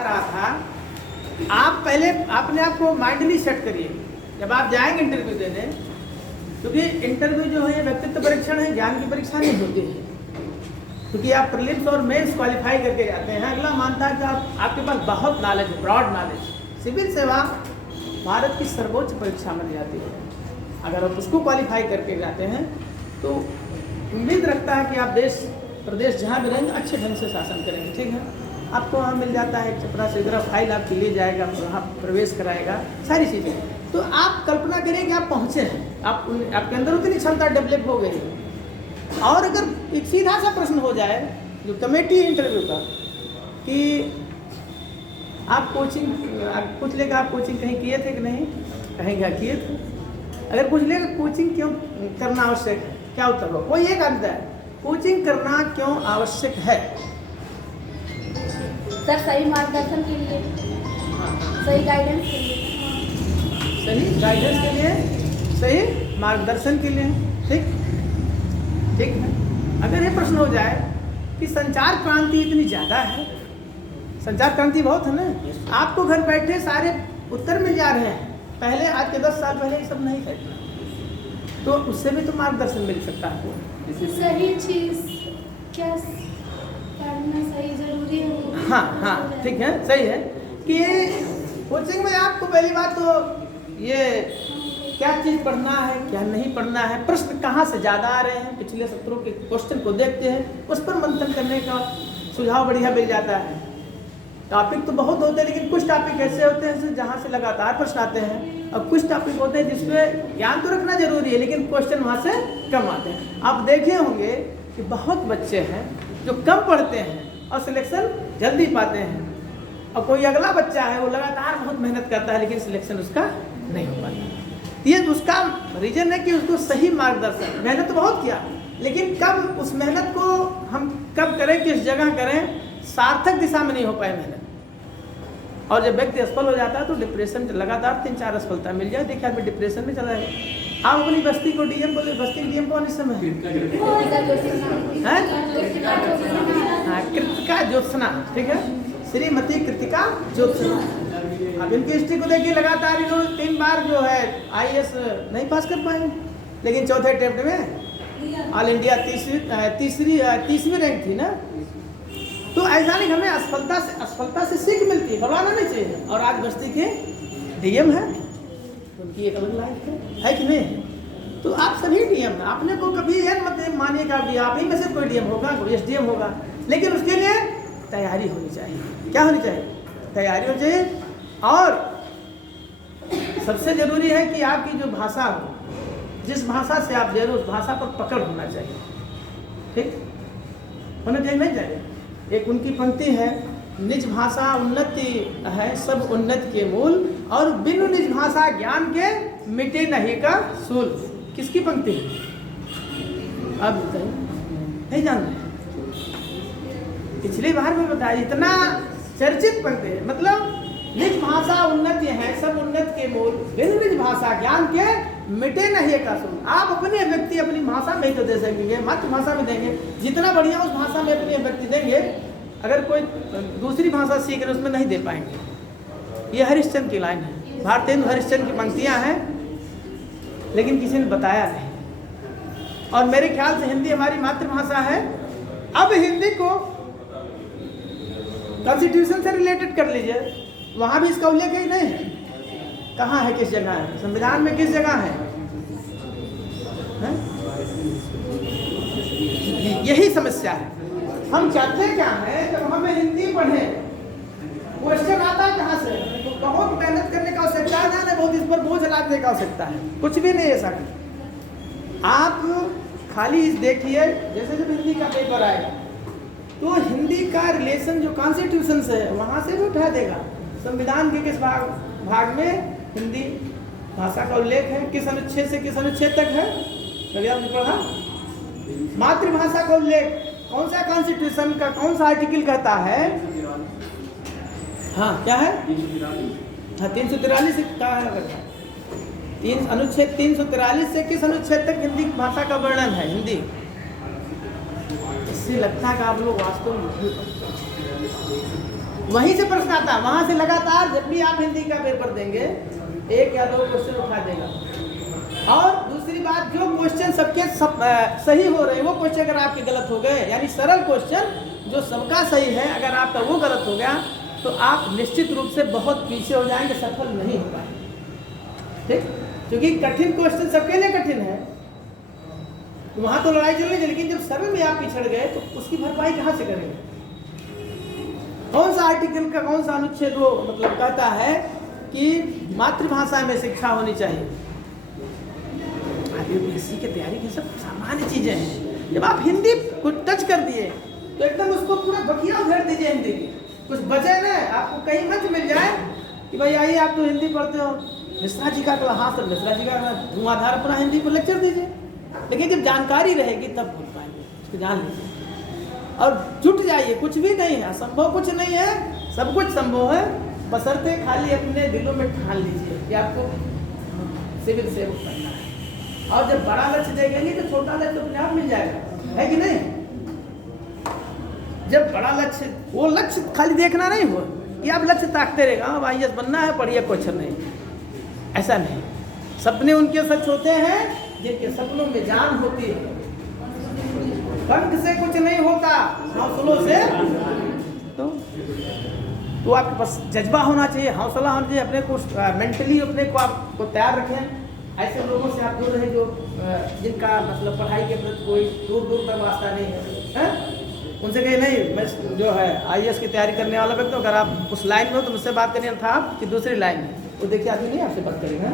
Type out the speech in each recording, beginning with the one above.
रहा था, आप पहले अपने आप को माइंडली सेट करिए जब आप जाएंगे इंटरव्यू देने, क्योंकि इंटरव्यू जो है व्यक्तित्व परीक्षण है, ज्ञान की परीक्षा नहीं होती है। क्योंकि आप प्रीलिम्स और मेंस क्वालिफाई करके जाते हैं। अगला मानता है कि आपके पास बहुत नॉलेज है, ब्रॉड नॉलेज। सिविल सेवा भारत की सर्वोच्च परीक्षा मानी जाती है। अगर आप उसको क्वालिफाई करके जाते हैं तो उम्मीद रखता है कि आप देश प्रदेश जहाँ भी रहेंगे अच्छे ढंग से शासन करेंगे। ठीक है, आपको वहाँ मिल जाता है छपरा से इधर फाइल आपकी ले जाएगा, वहाँ प्रवेश कराएगा, सारी चीज़ें। तो आप कल्पना करिए कि आप पहुँचे हैं, आपके अंदर उतनी क्षमता डेवलप हो गई है। और अगर एक सीधा सा प्रश्न हो जाए जो कमेटी इंटरव्यू का कि आप कोचिंग पूछ लेगा, आप कोचिंग कहीं किए थे कि नहीं, कहेंगे किए थे। अगर पूछ लेगा कोचिंग क्यों करना आवश्यक है, क्या उत्तर हो? कोई एक आंसर है, कोचिंग करना क्यों आवश्यक है? सर सही मार्गदर्शन के लिए, सही गाइडेंस के लिए, सही गाइडेंस के लिए, सही मार्गदर्शन के लिए। ठीक है। अगर ये प्रश्न हो जाए कि संचार क्रांति इतनी ज़्यादा है, संचार क्रांति बहुत है ना, आपको घर बैठे सारे उत्तर मिल जा रहे हैं। पहले आज के 10 साल पहले ये सब नहीं था, तो उससे भी तो मार्गदर्शन मिल सकता है। सही चीज़ क्या करना सही जरूरी है। हाँ, ठीक है, सही है कि कोचिंग में आपको पहली बात तो ये क्या चीज़ पढ़ना है, क्या नहीं पढ़ना है, प्रश्न कहाँ से ज़्यादा आ रहे हैं, पिछले सत्रों के क्वेश्चन को देखते हैं, उस पर मंथन करने का सुझाव बढ़िया मिल जाता है। टॉपिक तो बहुत होते हैं, लेकिन कुछ टॉपिक ऐसे होते हैं जहाँ से लगातार प्रश्न आते हैं, और कुछ टॉपिक होते हैं जिसमें ज्ञान तो रखना जरूरी है, लेकिन क्वेश्चन वहाँ से कम आते हैं। आप देखे होंगे कि बहुत बच्चे हैं जो कम पढ़ते हैं और सिलेक्शन जल्दी पाते हैं, और कोई अगला बच्चा है वो लगातार बहुत मेहनत करता है लेकिन सिलेक्शन उसका नहीं हो पाता। ये उसका रीजन है कि उसको सही मार्गदर्शन, मेहनत तो बहुत किया लेकिन कब उस मेहनत को हम कब करें, किस जगह करें, सार्थक दिशा में नहीं हो पाए मेहनत। और जब व्यक्ति असफल हो जाता है तो डिप्रेशन, लगातार 3-4 असफलता मिल जाए, देखिए आदमी डिप्रेशन में चला जाएगा। आप अपनी बस्ती को डीएम बोले, बस्ती की डीएम कौन इस समय है? कृतिका ज्योत्सना, ठीक है, श्रीमती कृतिका ज्योत्सना। अब इनकी हिस्ट्री को देखिए, लगातार इन्होंने 3 बार जो है IAS नहीं पास कर पाए, लेकिन चौथे अटेम्प्ट में ऑल इंडिया तीसरी रैंक थी ना। तो ऐसा नहीं, हमें असफलता से सीख मिलती है, घबराना नहीं चाहिए। और आज बस्ती के डीएम है, उनकी एक अलग लाइफ है कि नहीं? तो आप सभी डीएम हैं, आपने को कभी यह मत मानिएगा भी आप ही में से कोई डीएम होगा, कोई SDM होगा, लेकिन उसके लिए तैयारी होनी चाहिए। क्या होनी चाहिए? तैयारी होनी चाहिए। और सबसे ज़रूरी है कि आपकी जो भाषा हो, जिस भाषा से आप दे रहे हो उस भाषा पर पकड़ होना चाहिए। ठीक होना चाहिए, नहीं चाहिए? एक उनकी पंक्ति है, निज भाषा उन्नति है सब उन्नति के मूल, और बिनु निज भाषा ज्ञान के मिटे नहीं का सूल। किसकी पंक्ति है? आप बताइए, नहीं जान रहे? पिछली बार में बताया, इतना चर्चित पंक्ति है। मतलब निज भाषा उन्नति है सब उन्नति के मूल, बिनु निज भाषा ज्ञान के मिटे नहीं का सूल। आप अपनी अभिव्यक्ति अपनी भाषा में ही तो दे सकेंगे, मातृभाषा में देंगे, जितना बढ़िया उस भाषा में अपनी अभिव्यक्ति देंगे, अगर कोई दूसरी भाषा सीख रहे उसमें नहीं दे पाएंगे। ये हरिश्चंद्र की लाइन है, भारतेंदु हरिश्चंद्र की पंक्तियां हैं, लेकिन किसी ने बताया नहीं। और मेरे ख्याल से हिंदी हमारी मातृभाषा है। अब हिंदी को कॉन्स्टिट्यूशन से रिलेटेड कर लीजिए, वहाँ भी इसका उल्लेख ही नहीं है। कहाँ है, किस जगह है? संविधान में किस जगह है? यही समस्या है। हम चाहते क्या है, जब हमें हिंदी पढ़े क्वेश्चन आता है कहाँ से, तो बहुत मेहनत करने का आवश्यकता है ना, बहुत इस पर बोझ लादने का आवश्यकता है, कुछ भी नहीं ऐसा। आप खाली देखिए, जैसे जब हिंदी का पेपर आएगा तो हिंदी का रिलेशन जो कॉन्स्टिट्यूशन से है वहाँ से भी उठा देगा। संविधान के किस भाग में हिंदी भाषा का उल्लेख है, किस अनुच्छेद से किस अनुच्छेद तक है, कभी आपने पढ़ा? मातृभाषा का उल्लेख कौन सा कॉन्स्टिट्यूशन का कौन सा आर्टिकल कहता है? हाँ, क्या है? हाँ, 343 का है। अनुच्छेद 343 से किस अनुच्छेद तक हिंदी भाषा का वर्णन है? हिंदी। इससे लगता है कि आप लोग वास्तव में वहीं से प्रश्न आता है, वहां से लगातार जब भी आप हिंदी का पेपर देंगे 1 या 2 क्वेश्चन उठा देगा। और दूसरी बात, जो क्वेश्चन सबके सही हो रहे हैं वो क्वेश्चन अगर आपके गलत हो गए, यानी सरल क्वेश्चन जो सबका सही है, अगर आपका वो गलत हो गया तो आप निश्चित रूप से बहुत पीछे हो जाएंगे, सफल नहीं हो पाएंगे। ठीक, क्योंकि कठिन क्वेश्चन सबके लिए कठिन है, वहां तो लड़ाई चल रही है, लेकिन जब सरल में आप पिछड़ गए तो उसकी भरपाई कहाँ से करेंगे? कौन सा आर्टिकल का कौन सा अनुच्छेद वो मतलब कहता है कि मातृभाषा में शिक्षा होनी चाहिए? यूपीएससी की तैयारी की सब सामान्य चीजें हैं। जब आप हिंदी को टच कर दिए तो एकदम उसको पूरा बकिया उधेड़ दीजिए हिंदी की, कुछ बचे ना, आपको कहीं मंच मिल जाए कि भाई आइए आप तो हिंदी पढ़ते हो, मिश्रा जी का क्लास, हाँ सर मिश्रा जी का धुआंधार अपना हिंदी पर लेक्चर दीजिए। लेकिन जब जानकारी रहेगी तब बोल पाएंगे, उसको जान लीजिए और जुट जाइए। कुछ भी नहीं है असंभव, कुछ नहीं है, सब कुछ संभव है, बशर्ते खाली अपने दिलों में ठान लीजिए कि आपको सिविल सेवा करना है। और जब बड़ा लक्ष्य देखेंगे तो छोटा लक्ष्य अपने आप मिल जाएगा, है कि नहीं? जब बड़ा लक्ष्य, वो लक्ष्य खाली देखना नहीं हो कि आप लक्ष्य ताकते रहेगा, हाँ IAS बनना है, पढ़िए क्वेश्चन नहीं, ऐसा नहीं। सपने उनके सच होते हैं जिनके सपनों में जान होती है। पंख से कुछ नहीं होता, हौसलों से। तो आपके पास जज्बा होना चाहिए, हौसला होना चाहिए, अपने को मेंटली अपने को आपको तैयार रखें। ऐसे लोगों से आप दूर रहें जो जिनका मतलब पढ़ाई के प्रति कोई दूर दूर तक वास्ता नहीं है, उनसे कहीं नहीं, मैं जो है IAS की तैयारी करने वाला व्यक्ति, अगर आप उस लाइन में हो तो मुझसे बात करनी था आप कि दूसरी लाइन में, तो देखिए आदमी नहीं आपसे बात करेगा।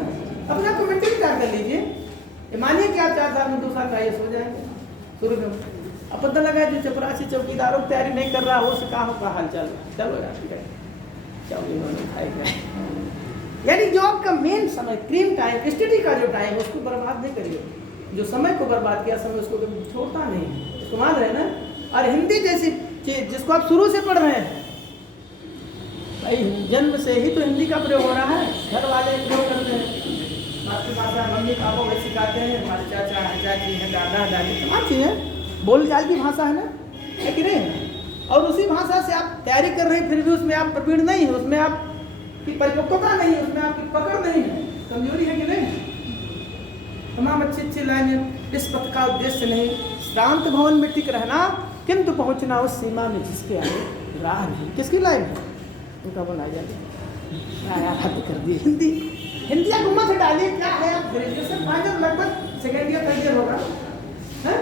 अपने आप को मेंटली तैयार कर लीजिए। मानिए कि आप 4 साल में 2 साल का IAS हो जाएंगे शुरू में। अब पता लगा जो चपरासी चौकीदारों की तैयारी नहीं कर रहा, वो से कहा होगा हाल चाल, चलो यार ठीक है, खाएगा। यानी जो आपका मेन समय, क्रीम टाइम, स्टडी का जो टाइम, उसको बर्बाद नहीं करिए। जो समय को बर्बाद किया, समय उसको कभी छोड़ता नहीं, उसको मान रहे ना। और हिंदी जैसी चीज जिसको आप शुरू से पढ़ रहे हैं, भाई जन्म से ही तो हिंदी का प्रयोग हो रहा है, घर वाले प्रयोग करते हैं, मातृभाषा मम्मी पापा वही सिखाते हैं, हमारे चाचा चाची हैं, दादा दादी, तमाम चीज़ें बोलचाल की भाषा है ना, है कि नहीं? और उसी भाषा से आप तैयारी कर रहे हैं, फिर भी उसमें आप प्रवीण नहीं है, उसमें आप की परिपक्वता नहीं है, उसमें आपकी पकड़ नहीं है, कमजोरी है कि नहीं? तमाम अच्छी लाइनें, इस पथ का उद्देश्य नहीं श्रांत भवन में टिक रहना, किंतु पहुंचना उस सीमा में जिसके आगे राह नहीं। किसकी लाइन है? उनका बनाई जाती यार, हद कर दी। हिंदी या घुमा से डालिए, क्या है आप ग्रेजुएशन फाइनल लगभग सेकेंड ईयर थर्ड ईयर होगा, है?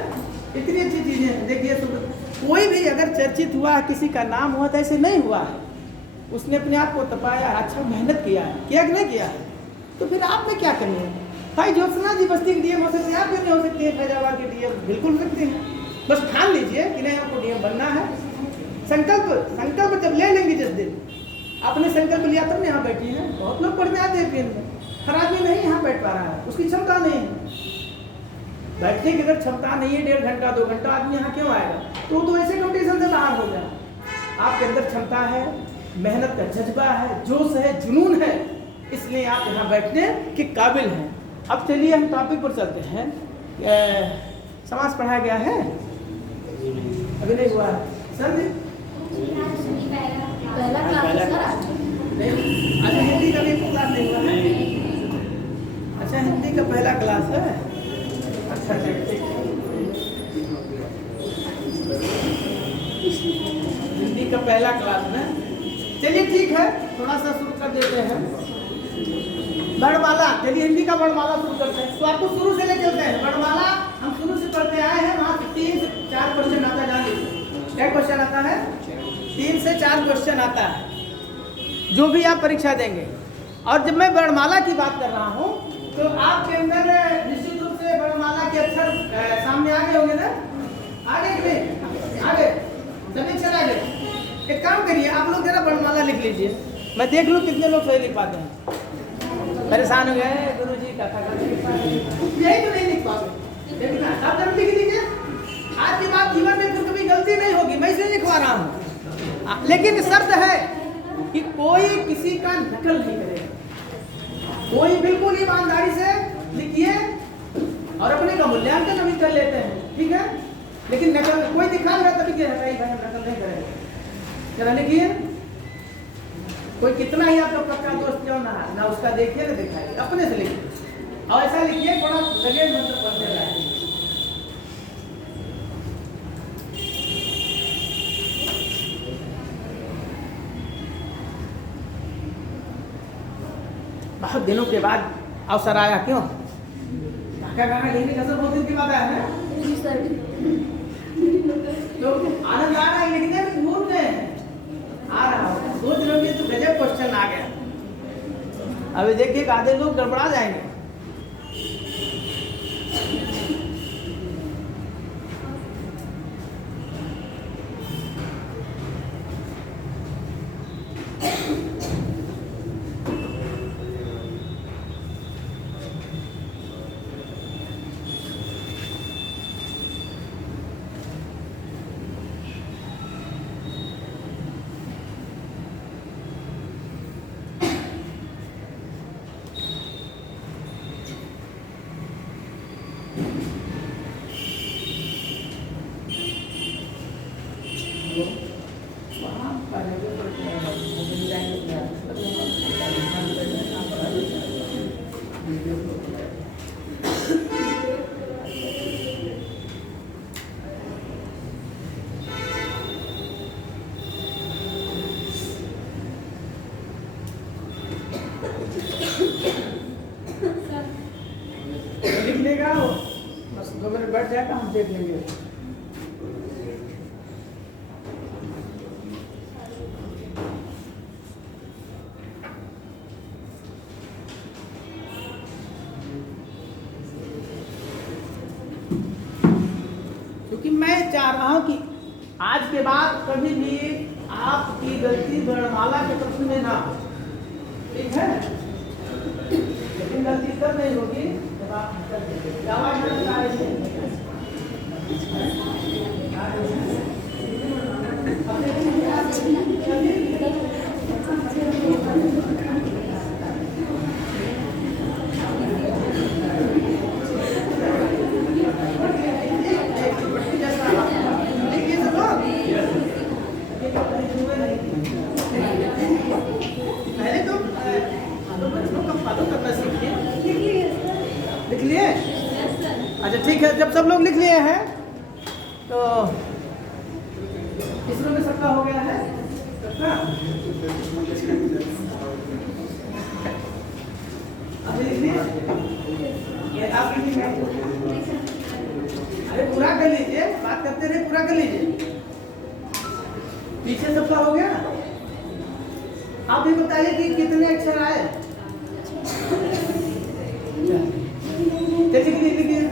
इतनी अच्छी चीजें हैं। देखिए कोई भी अगर चर्चित हुआ है, किसी का नाम हुआ, तो ऐसे नहीं हुआ है, उसने अपने आप को तपाया, अच्छा मेहनत किया है, किया कि नहीं किया है? तो फिर आप में क्या कमी है? भाई ज्योत्सना जी बस्ती के DM हो सकते हैं, आप क्यों नहीं हो सकते हैं? फैजाबाद के DM बिल्कुल हो सकते हैं। बस ठान लीजिए कि नहीं आपको DM बनना है। संकल्प जब ले लेंगे, जिस दिन आपने संकल्प लिया तब यहाँ बैठी है। बहुत लोग पढ़ने आते हैं ट्रेन में, हर आदमी नहीं यहाँ बैठ पा रहा है, उसकी क्षमता नहीं है बैठने की। अगर क्षमता नहीं है 1.5 घंटा 2 घंटा, आदमी यहाँ क्यों आएगा? तो ऐसे कंपटीशन से बाहर हो जाए। आपके अंदर क्षमता है, मेहनत का जज्बा है, जोश है, जुनून है, इसलिए आप यहाँ बैठने के काबिल हैं। अब चलिए हम टॉपिक पर चलते हैं। समाज पढ़ाया गया है? अभी नहीं हुआ है सर जी? पहला क्लास नहीं, अच्छा हिंदी का भी क्लास नहीं हुआ है? अच्छा हिंदी का पहला क्लास है, अच्छा ठीक। हिंदी का पहला क्लास है, चलिए ठीक है, थोड़ा सा शुरू कर देते हैं। वर्णमाला, चलिए हिंदी का वर्णमाला शुरू करते हैं। तो आपको शुरू से ले चलते हैं। वर्णमाला हम शुरू से पढ़ते आए हैं, वहाँ 3 से 4 क्वेश्चन आता है। जान लीजिए क्या क्वेश्चन आता है? 3 से 4 क्वेश्चन आता है जो भी आप परीक्षा देंगे। और जब मैं वर्णमाला की बात कर रहा हूँ तो आपके अंदर निश्चित रूप से वर्णमाला के अक्षर सामने आ गए होंगे ना? आगे कि नहीं? आगे सभी अक्षर आ गए। एक काम करिए, आप लोग जरा वर्णमाला लिख लीजिए, मैं देख लूँ कितने लोग सही लिख पाते हैं। परेशान हो गए गुरु जी कथा यही तो नहीं लिख पाओगे, देखना आप जरूर लिख लीजिए। आज के बाद जीवन में फिर कभी गलती नहीं होगी, मैं इसलिए लिखवा रहा हूँ। लेकिन शर्त है कि कोई किसी का नकल नहीं करेगा। कोई बिल्कुल ईमानदारी से लिखिए और अपने का मूल्यांकन अभी कर लेते हैं, ठीक है? लेकिन नकल कोई दिखा रहा तभी नकल नहीं करेगा। जरा लिखिए, कोई कितना ही आपका पक्का दोस्त क्यों ना उसका देखिए ना दिखाइए, अपने से लिखिए और ऐसा लिखिए थोड़ा लगे मतलब पढ़ने लायक। बहुत दिनों के बाद अवसर आया, क्यों क्या गाना लिखने का? बहुत दिन के बाद आया है जी सर। तो आनंद आ रहा है लिखने में, भूल गए आ रहा हो, सोच रहे हो तो गजब क्वेश्चन आ गया। अभी देखिए आधे लोग गड़बड़ा जाएंगे। लिख लेगा वो, बस 2 मिनट बैठ जाएगा, हम देख लेंगे। क्योंकि मैं चाह रहा हूं कि आज के बाद कभी भी आपकी गलती वर्णमाला के प्रश्न में ना हो, ठीक है? लेकिन गलती तब नहीं होगी जब आप पहले तो फॉलो करना सीखिए। लिख लिए? अच्छा ठीक है, जब सब लोग लिख लिए हैं तो इस रूम में सबका हो गया है सबका? अभी लिख लिए? ये आप लिखिए। अरे पूरा कर लीजिए, बात करते रहे, पूरा कर लीजिए। पीछे सबका हो गया? आप भी बताइए कि कितने अक्षर आए? लिखिए।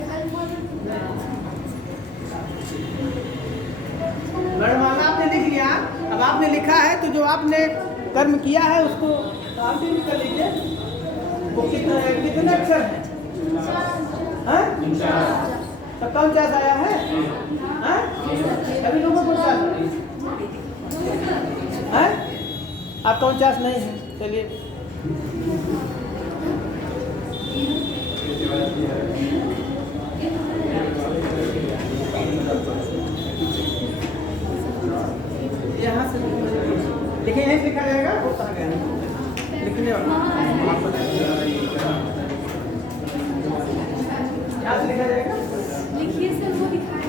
वर्णमाला आपने लिख लिया। अब आपने लिखा है तो जो आपने कर्म किया है उसको आप भी कर लीजिए। वो कितने अक्षर हैं? सबका 49 आया है? सभी लोगों को 49 है? आपका 49 नहीं है, चलिए। यहाँ से लिखे, यहीं लिखा जाएगा, वो कहाँ गया लिखने वाला? यहाँ से लिखा जाएगा। लिखिए सर, वो दिखाएगा।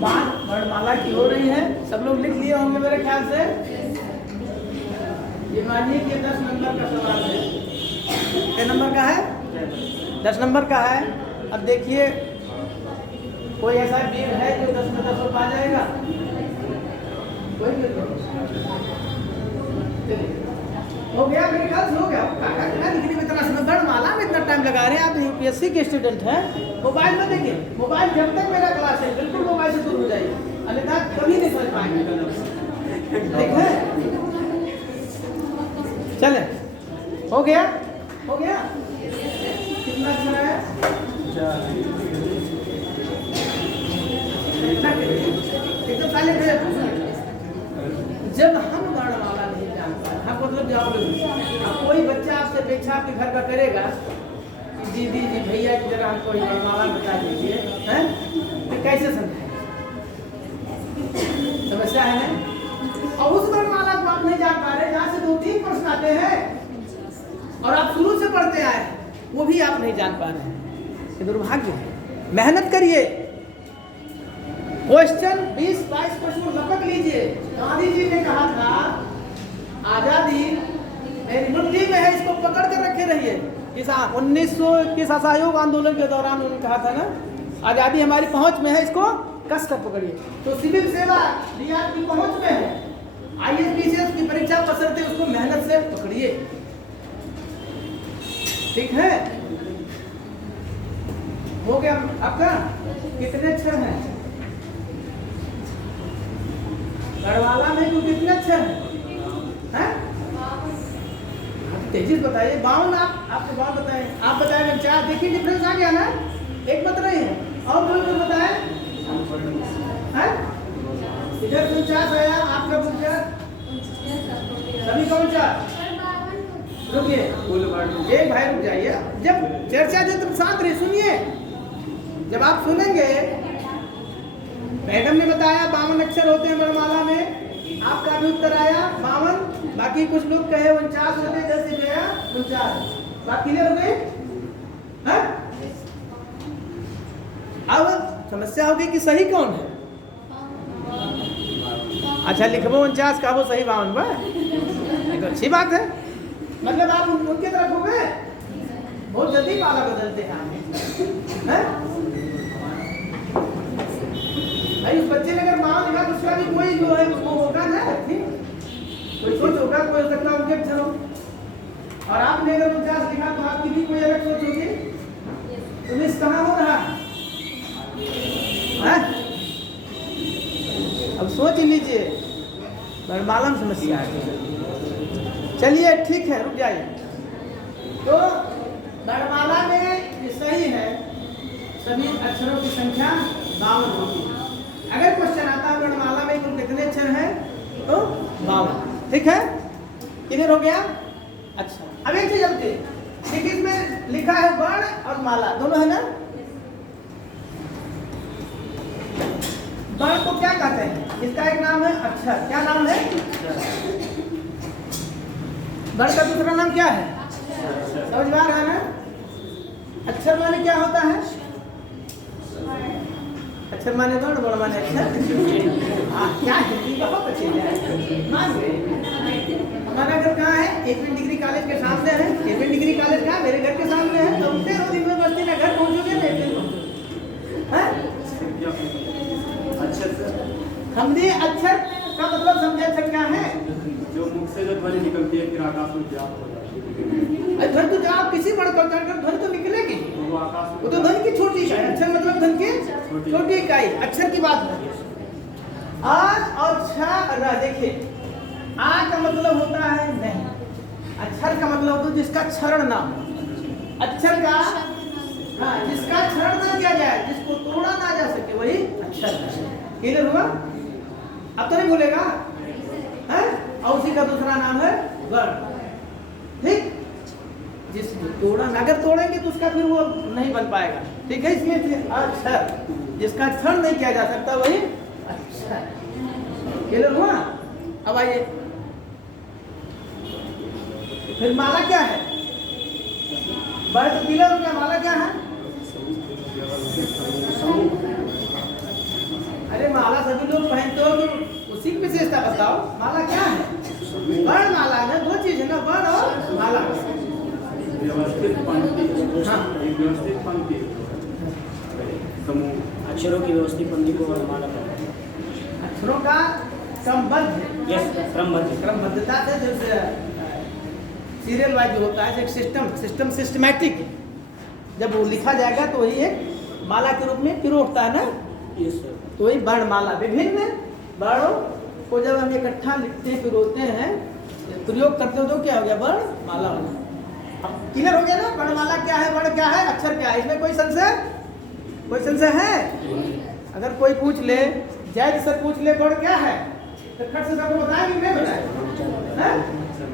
बात वर्णमाला की हो रही है, सब लोग लिख लिए होंगे मेरे ख्याल से। ये मानिए कि 10 नंबर का सवाल है। कितने नंबर का है? 10 नंबर का है। अब देखिए कोई ऐसा वीर है जो 10 में 10 पा जाएगा? कोई हो गया? मेरे ख्याल से हो गया। लिखने में इतना समय, वर्णमाला में इतना टाइम लगा रहे हैं आप, यूपीएससी के स्टूडेंट हैं। मोबाइल में देखिए, मोबाइल जब तक मेरा क्लास है बिल्कुल मोबाइल से दूर हो जाइए, अन्यथा कभी नहीं समझ पाएंगे। ठीक है, चले। हो गया? हो गया? कितना अच्छा है? एकदम साइलेंट है। जब हम वर्णमाला नहीं जानते, हमको जाओगे। अब कोई बच्चा आपसे अपेक्षा आपके घर का करेगा कि दीदी जी भैया की जरा हमको वर्णमाला बता दीजिए, हैं? तो कैसे समझाएं? समस्या है ना? और उस वर्णमाला को आप नहीं जान पा रहे जहाँ से 2-3 प्रश्न आते हैं और आप शुरू से पढ़ते आए, वो भी आप नहीं जान पा रहे हैं। ये दुर्भाग्य है। मेहनत करिए, क्वेश्चन 20-22 प्रश्न लपक लीजिए। गांधी जी ने कहा था आजादी मेरी मुट्ठी में है, इसको पकड़ कर रखे रहिए। इस 1921 असहयोग आंदोलन के दौरान उन्होंने कहा था ना, आजादी हमारी पहुंच में है, इसको कस कर पकड़िए। तो सिविल सेवा भी आपकी पहुंच में है, IAS की परीक्षा पसरते उसको मेहनत से पकड़िए, ठीक है? हो गया आपका? कितने अक्षर हैं गढ़वाला में? तो कितने अक्षर हैं? तेजी से बताइए। 52 आपको 52 बताएं, आप बताएं। 4 देखिए डिफरेंस आ गया ना, एक मत रही है। और कोई बताए हैं? इधर 49 आया, आपका 49, सभी कौन सा? रुकिए, एक भाई रुक जाइए। जब चर्चा जो तुम साथ रहे सुनिए, जब आप सुनेंगे मैडम ने बताया 52 अक्षर होते हैं वर्णमाला में, आपका भी उत्तर आया 52, बाकी कुछ लोग कहे 49 होते, जैसे गया 49, बात क्लियर हो गई? अब समस्या होगी कि सही कौन है। अच्छा लिखबो 49 का, वो सही 52 तो अच्छी बात है, मतलब आप उनके तरफ हो गए। बहुत जल्दी माला बदलते हैं भाई। उस बच्चे ने अगर माँ लिखा तो उसका भी कोई जो है वो होगा ना, कोई सोच होगा, कोई हो सकता है उनके अक्षर हो। और आपने अगर 49 लिखा तो आपकी भी कोई अलग सोच होगी। तो मिस कहाँ हो रहा है? अब सोच लीजिए, वर्णमाला में समस्या है। चलिए ठीक है, रुक जाइए। तो वर्णमाला में सही है, सभी अक्षरों की संख्या 52 होगी। अगर क्वेश्चन आता है वर्णमाला में कुल कितने अक्षर हैं, तो 52, ठीक है? क्लियर हो गया? अच्छा, अब एक चीज जल्दी देखिए, इसमें लिखा है वर्ण और माला दोनों है ना। वर्ण को क्या कहते हैं? इसका एक नाम है अक्षर। क्या नाम है? वर्ण का दूसरा नाम क्या है? समझ में आ रहा है ना? अक्षर माने क्या होता है? अक्षर माने वर्ण, वर्ण माने अक्षर। हाँ, क्या हिंदी बहुत अच्छी है, मान गए। हमारा घर कहाँ है? एपीएन डिग्री कॉलेज के सामने है। एपीएन डिग्री कॉलेज कहाँ? मेरे घर के सामने है। तो उठते रोज यूनिवर्सिटी में घर पहुँचोगे ना, एपीएन हमने अक्षर का मतलब समझे? अक्षर क्या है? जो मुख से जो ध्वनि निकलती है फिर आकाश में व्याप्त हो जाती है। ध्वनि तो आप किसी बड़ ध्वनि तो निकलेगी, वो आकाश में, वो तो ध्वनि की छोटी इकाई। अक्षर मतलब ध्वनि की छोटी इकाई, अक्षर की बात है। आज और छ देखिए, आ का मतलब होता है नहीं, अक्षर का मतलब होता है जिसका क्षरण ना हो। अक्षर का, हाँ, जिसका क्षरण ना किया जाए, जिसको तोड़ा ना जा सके, वही अक्षर है। क्लियर हुआ? अब तो नहीं भूलेगा, है? और उसी का दूसरा नाम है वर्ण, ठीक? जिसको तोड़ा ना, अगर तोड़ेंगे तो उसका फिर वो नहीं बन पाएगा, ठीक है? इसमें अक्षर, जिसका क्षरण नहीं किया जा सकता, वही अक्षर। क्लियर हुआ? अब आइए, फिर माला क्या है? बड़े तो क्लियर हो गया, माला क्या है? अरे माला सभी लोग पहनते हो, तो उसी की विशेषता बताओ। माला क्या है? वर्ण माला है, दो चीज है ना, वर्ण और माला। व्यवस्थित पंक्ति, हाँ, एक व्यवस्थित पंक्ति, समूह अक्षरों की व्यवस्थित पंक्ति को वर्णमाला कहते हैं। अक्षरों का क्रमबद्ध, क्रमबद्धता से जैसे सीरियल वाइज जो होता है, एक सिस्टम सिस्टमैटिक, जब वो लिखा जाएगा तो वही एक माला के रूप में पिरोता है ना, तो वही वर्णमाला। विभिन्न वर्णों को जब हम इकट्ठा लिखते हैं, पिरोते हैं, प्रयोग करते हो, तो क्या हो गया? वर्णमाला हो गया। अब क्लियर हो गया ना? वर्णमाला क्या है, वर्ण क्या है, अक्षर क्या है? इसमें कोई संशय? कोई संशय है? अगर कोई पूछ ले, जैद से पूछ ले वर्ण क्या है, तो खट से सबको बताएंगे, नहीं बताएंगे?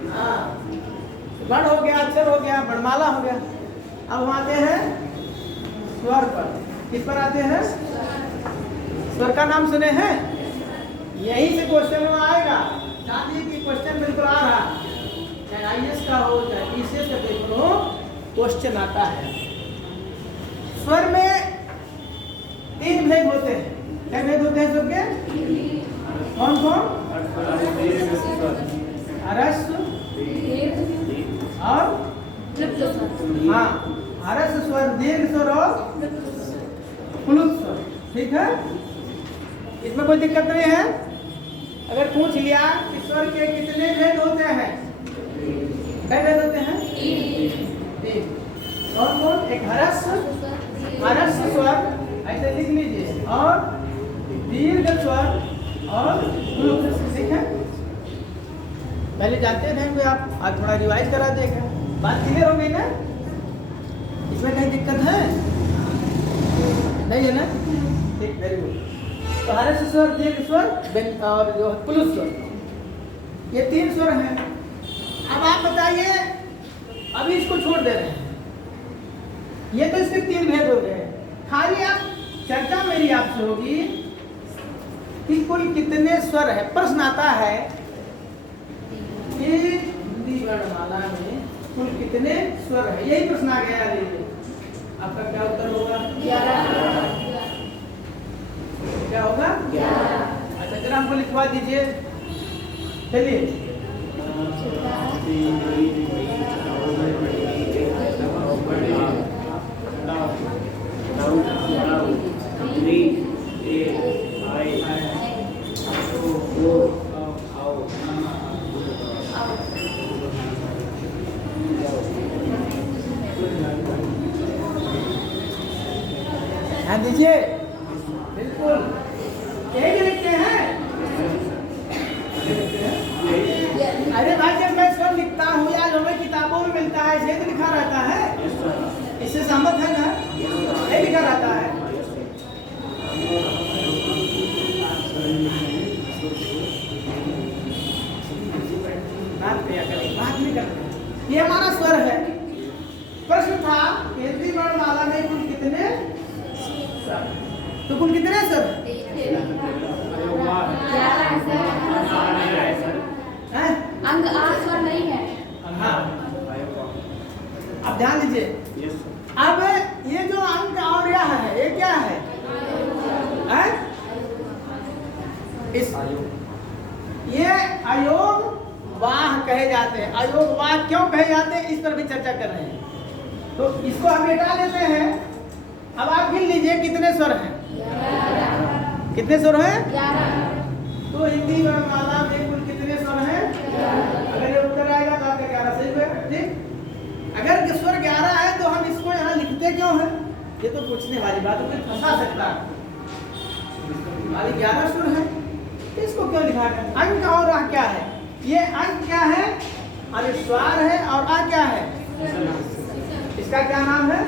हाँ, वर्ण हो गया, अक्षर हो गया, वर्णमाला हो गया। अब हम आते हैं स्वर पर। किस पर आते हैं? स्वर का नाम सुने हैं? यहीं से क्वेश्चन में आएगा। जानिए कि क्वेश्चन बिल्कुल आ रहा, चाहे आईएएस का हो चाहे पीसीएस का पेपर हो, क्वेश्चन आता है। स्वर में 3 भेद होते हैं। क्या भेद होते हैं स्वर के? कौन कौन? ह्रस्व और हाँ, ह्रस्व स्वर, दीर्घ स्वर और प्लुत स्वर। ठीक है, इसमें कोई दिक्कत नहीं है। अगर पूछ लिया कि स्वर के कितने भेद होते हैं? कितने भेद होते हैं? 3। कौन कौन? एक ह्रस्व स्वर, ऐसे लिख लीजिए, और दीर्घ स्वर और प्लुत स्वर। ठीक है, पहले जानते थे कि आप आज थोड़ा रिवाइज करा देगा। बात क्लियर हो गई ना? इसमें कहीं दिक्कत है? नहीं है ना? ठीक, वेरी गुड। तो ह्रस्व स्वर, दीर्घ स्वर और जो प्लुत स्वर, ये 3 स्वर हैं। अब आप बताइए, अभी इसको छोड़ दे रहे हैं, ये तो इसके 3 भेद हो गए। खाली आप चर्चा मेरी आपसे होगी कि कुल कितने स्वर है। प्रश्न आता है कि हिंदी वर्णमाला में कुल कितने स्वर है, यही प्रश्न आ गया। आपका क्या उत्तर होगा? 11। क्या होगा? 11। अच्छा, जरा हमको लिखवा दीजिए। चलिए, ध्यान दीजिए, बिल्कुल यही लिखते हैं। अरे भाई, जब मैं स्वर लिखता हूँ या जो मैं किताबों में मिलता है, इसे तो लिखा रहता है। इससे सहमत है ना? ये लिखा रहता है। बात नहीं करते। ये हमारा स्वर है। प्रश्न था हिंदी वर्णमाला में कुल कितने स्वर? तो कुल कितने स्वर? 11 अंग 8 स्वर नहीं है। हाँ, अब ध्यान दीजिए। अब ये जो अंक और यह है, ये क्या है? इस ये अयोग वाह कहे जाते हैं। अयोग वाह क्यों कहे जाते हैं, इस पर भी चर्चा कर रहे हैं। तो इसको हम हटा देते हैं। अब आप गिन लीजिए कितने स्वर हैं? 11। कितने स्वर हैं? 11। तो हिंदी वर्णमाला में कुल कितने स्वर हैं? अगर ये उत्तर आएगा तो आपका 11 सही है। ठीक, अगर स्वर 11 है तो हम इसको यहाँ लिखते क्यों हैं? ये तो पूछने वाली बात है, फंसा सकता है। 11 स्वर है, इसको क्यों लिखा है? अंक और आ क्या है? ये अंक क्या है? अनुस्वार है, और आ क्या है? इसका क्या नाम है?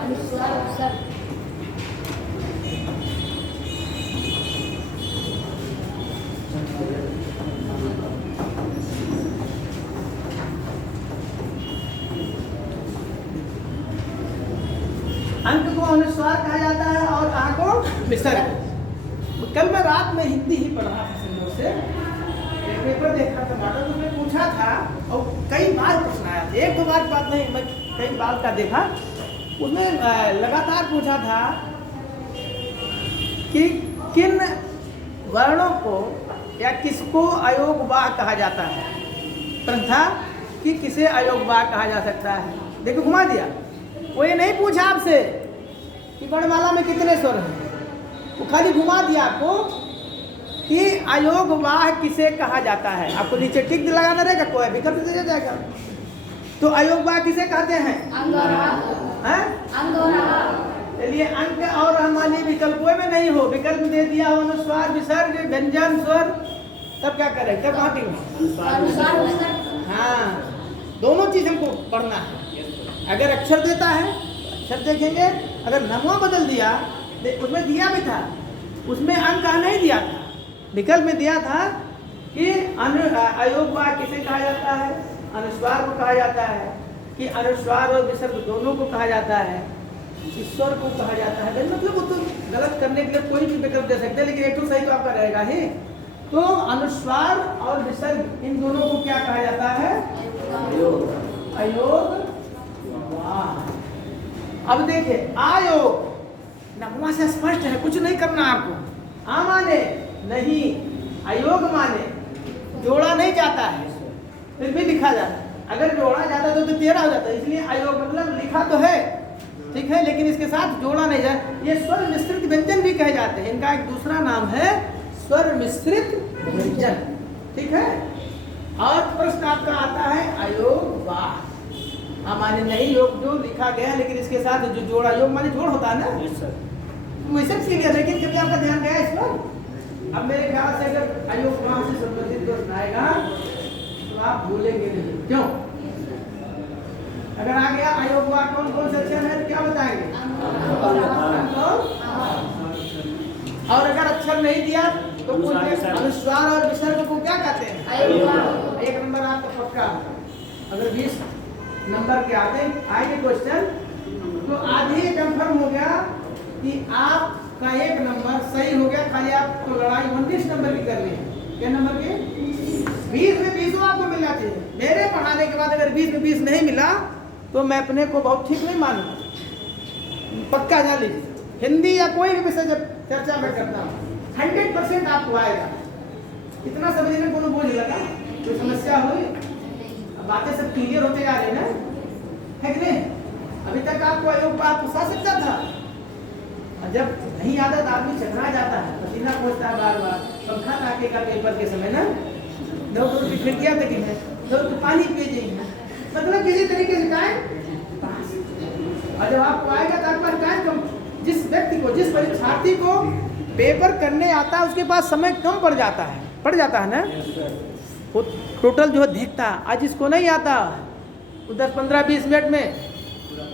अनुस्वार उपसर्ग। अंक को अनुस्वार कहा जाता है और आ को विसर्ग। कल मैं रात में हिंदी ही पढ़ रहा था सिंधु से, एक पेपर देखा था नाटक, उसमें पूछा था और कई बार प्रश्न आया था। एक दो बार की बात नहीं, मैं कई बार का देखा। उसमें लगातार पूछा था कि किन वर्णों को या किसको अयोगवाह कहा जाता है। प्रश्न था कि किसे अयोगवाह कहा जा सकता है। देखो घुमा दिया। वो ये नहीं पूछा आपसे कि वर्णमाला में कितने स्वर हैं, वो खाली घुमा दिया आपको कि अयोगवाह किसे कहा जाता है। आपको नीचे टिक लगाना रहेगा, कोई विकल्प दिया जाएगा। तो अयोगवाह किसे कहते हैं? अंग और हैं? अंग और चलिए, अंक और हमारे विकल्पों में नहीं हो, विकल्प दे दिया हो अनुस्वार, विसर्ग, व्यंजन, स्वर, तब क्या करें? तब कहाँ अनुस्वार उपसर्ग। हाँ, दोनों चीज हमको पढ़ना है। अगर अक्षर देता है अक्षर देखेंगे, अगर नमवा बदल दिया, उसमें दिया भी था, उसमें अंक नहीं दिया था, विकल्प में दिया था कि अयोगवाह किसे कहा जाता है। अनुस्वार को कहा जाता है कि अनुस्वार और विसर्ग दोनों को कहा जाता है, स्वर को कहा जाता है। मतलब वो तो गलत करने के लिए कोई भी विकल्प दे सकते हैं, लेकिन एक तो सही तो आपका रहेगा ही। तो अनुस्वार और विसर्ग इन दोनों को क्या कहा जाता है? अयोग। वाह। अब देखिए आयोग नगमा से स्पष्ट है, कुछ नहीं करना आपको। आ माने नहीं, अयोग माने जोड़ा नहीं जाता है, फिर भी लिखा जाता है। अगर जोड़ा जाता तो 13 हो जाता है, इसलिए अयोग मतलब लिखा तो है, ठीक है, लेकिन इसके साथ जोड़ा नहीं जाए। ये स्वर मिश्रित व्यंजन भी कहे जाते हैं, इनका एक दूसरा नाम है स्वर मिश्रित व्यंजन, ठीक है। और प्रश्न आपका आता है अयोग वाह। माने नहीं योग जो लिखा गया, लेकिन इसके साथ जो जोड़ा, योग माने जोड़ होता है ना, वैसे क्लियर, लेकिन कभी आपका ध्यान गया इस पर? अब मेरे ख्याल से अगर अयोग वहां से संबंधित प्रश्न आएगा तो आप भूलेंगे नहीं। क्यों? अगर आ गया अयोग हुआ, कौन कौन से अक्षर है क्या बताएंगे? और अगर अक्षर नहीं दिया तो अनुस्वार और विसर्ग को क्या कहते हैं? एक नंबर आपका पक्का। अगर 20 नंबर के आएंगे क्वेश्चन तो आधी कंफर्म हो गया कि आपका एक नंबर सही हो गया। खाली आपको लड़ाई 29 नंबर की करनी है। क्या नंबर की? 20 में 20 आपको मिलना चाहिए। मेरे पढ़ाने के बाद अगर 20 में 20 नहीं मिला तो मैं अपने को बहुत ठीक नहीं मानूंगा, पक्का जान लीजिए। हिंदी या कोई भी विषय जब चर्चा में करता हूँ 100% आपको आएगा। इतना समझने में कोनो बोझ लगा, कोई समस्या हुई? अब बातें सब क्लियर होते जा रही है कि नहीं? अभी तक आपको अयोग बात फंसा सकता था, और जब नहीं आता तो आदमी चकरा जाता है, पसीना पहुंचता है बार बार। पंखा ताकेगा पेपर के समय ना, दो की खिड़कियां तकी है, दो पानी पी जाइए, मतलब किसी तरीके से टाइम। और जब आपको आएगा तो आपका टाइम, जिस व्यक्ति को, जिस परीक्षार्थी को पेपर करने आता है उसके पास समय कम पड़ जाता है ना, वो टोटल जो है देखता। आज इसको नहीं आता, वो 10, 15, 20 मिनट में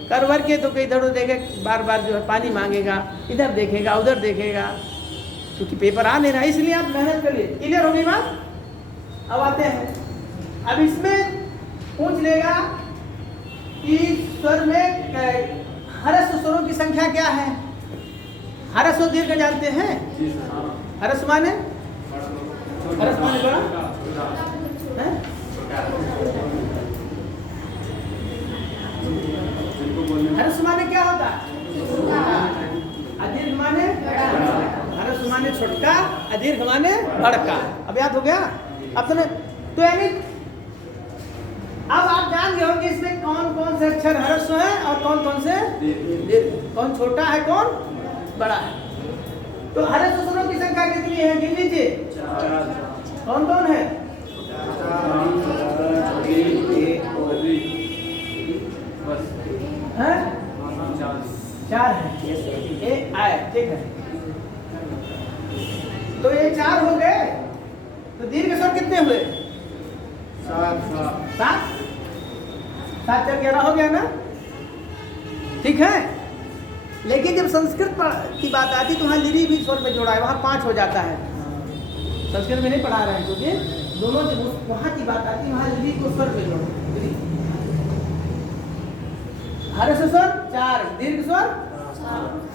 करवर के तो इधर उधर देखे, बार बार जो है पानी मांगेगा, इधर देखेगा उधर देखेगा, क्योंकि पेपर आ नहीं रहा। इसलिए आप मेहनत करिए। क्लियर हो गई बात? अब आते हैं, अब इसमें पूछ लेगा कि स्वर में हरस स्वरों की संख्या क्या है? हरस और दीर्घ जानते हैं? हरस माने बड़ा है? हरस माने क्या होता है? अदीर्घ माने हरस माने छोटका, अदीर्घ माने बड़का। अब याद हो गया? अब तो यानी अब आप जान गए होंगे इसमें कौन कौन से अक्षर हरस है और कौन कौन से दीर्घ, कौन छोटा है कौन बड़ा है। तो हरस स्वरों की संख्या कितनी है? गिन लीजिए। कौन कौन है? हैं? 4 है। ये आए, ठीक है। तो ये 4 हो गए, तो दीर्घ स्वर कितने हुए? 7 7 4 11 हो गया ना, ठीक है। लेकिन जब संस्कृत की बात आती तो वहाँ लिरी भी स्वर में जोड़ा है, वहाँ 5 हो जाता है। संस्कृत में नहीं पढ़ा रहे हैं क्योंकि दोनों जब वहाँ की बात आती है वहाँ लिरी को स्वर में जोड़ा। हरस स्वर 4, दीर्घ स्वर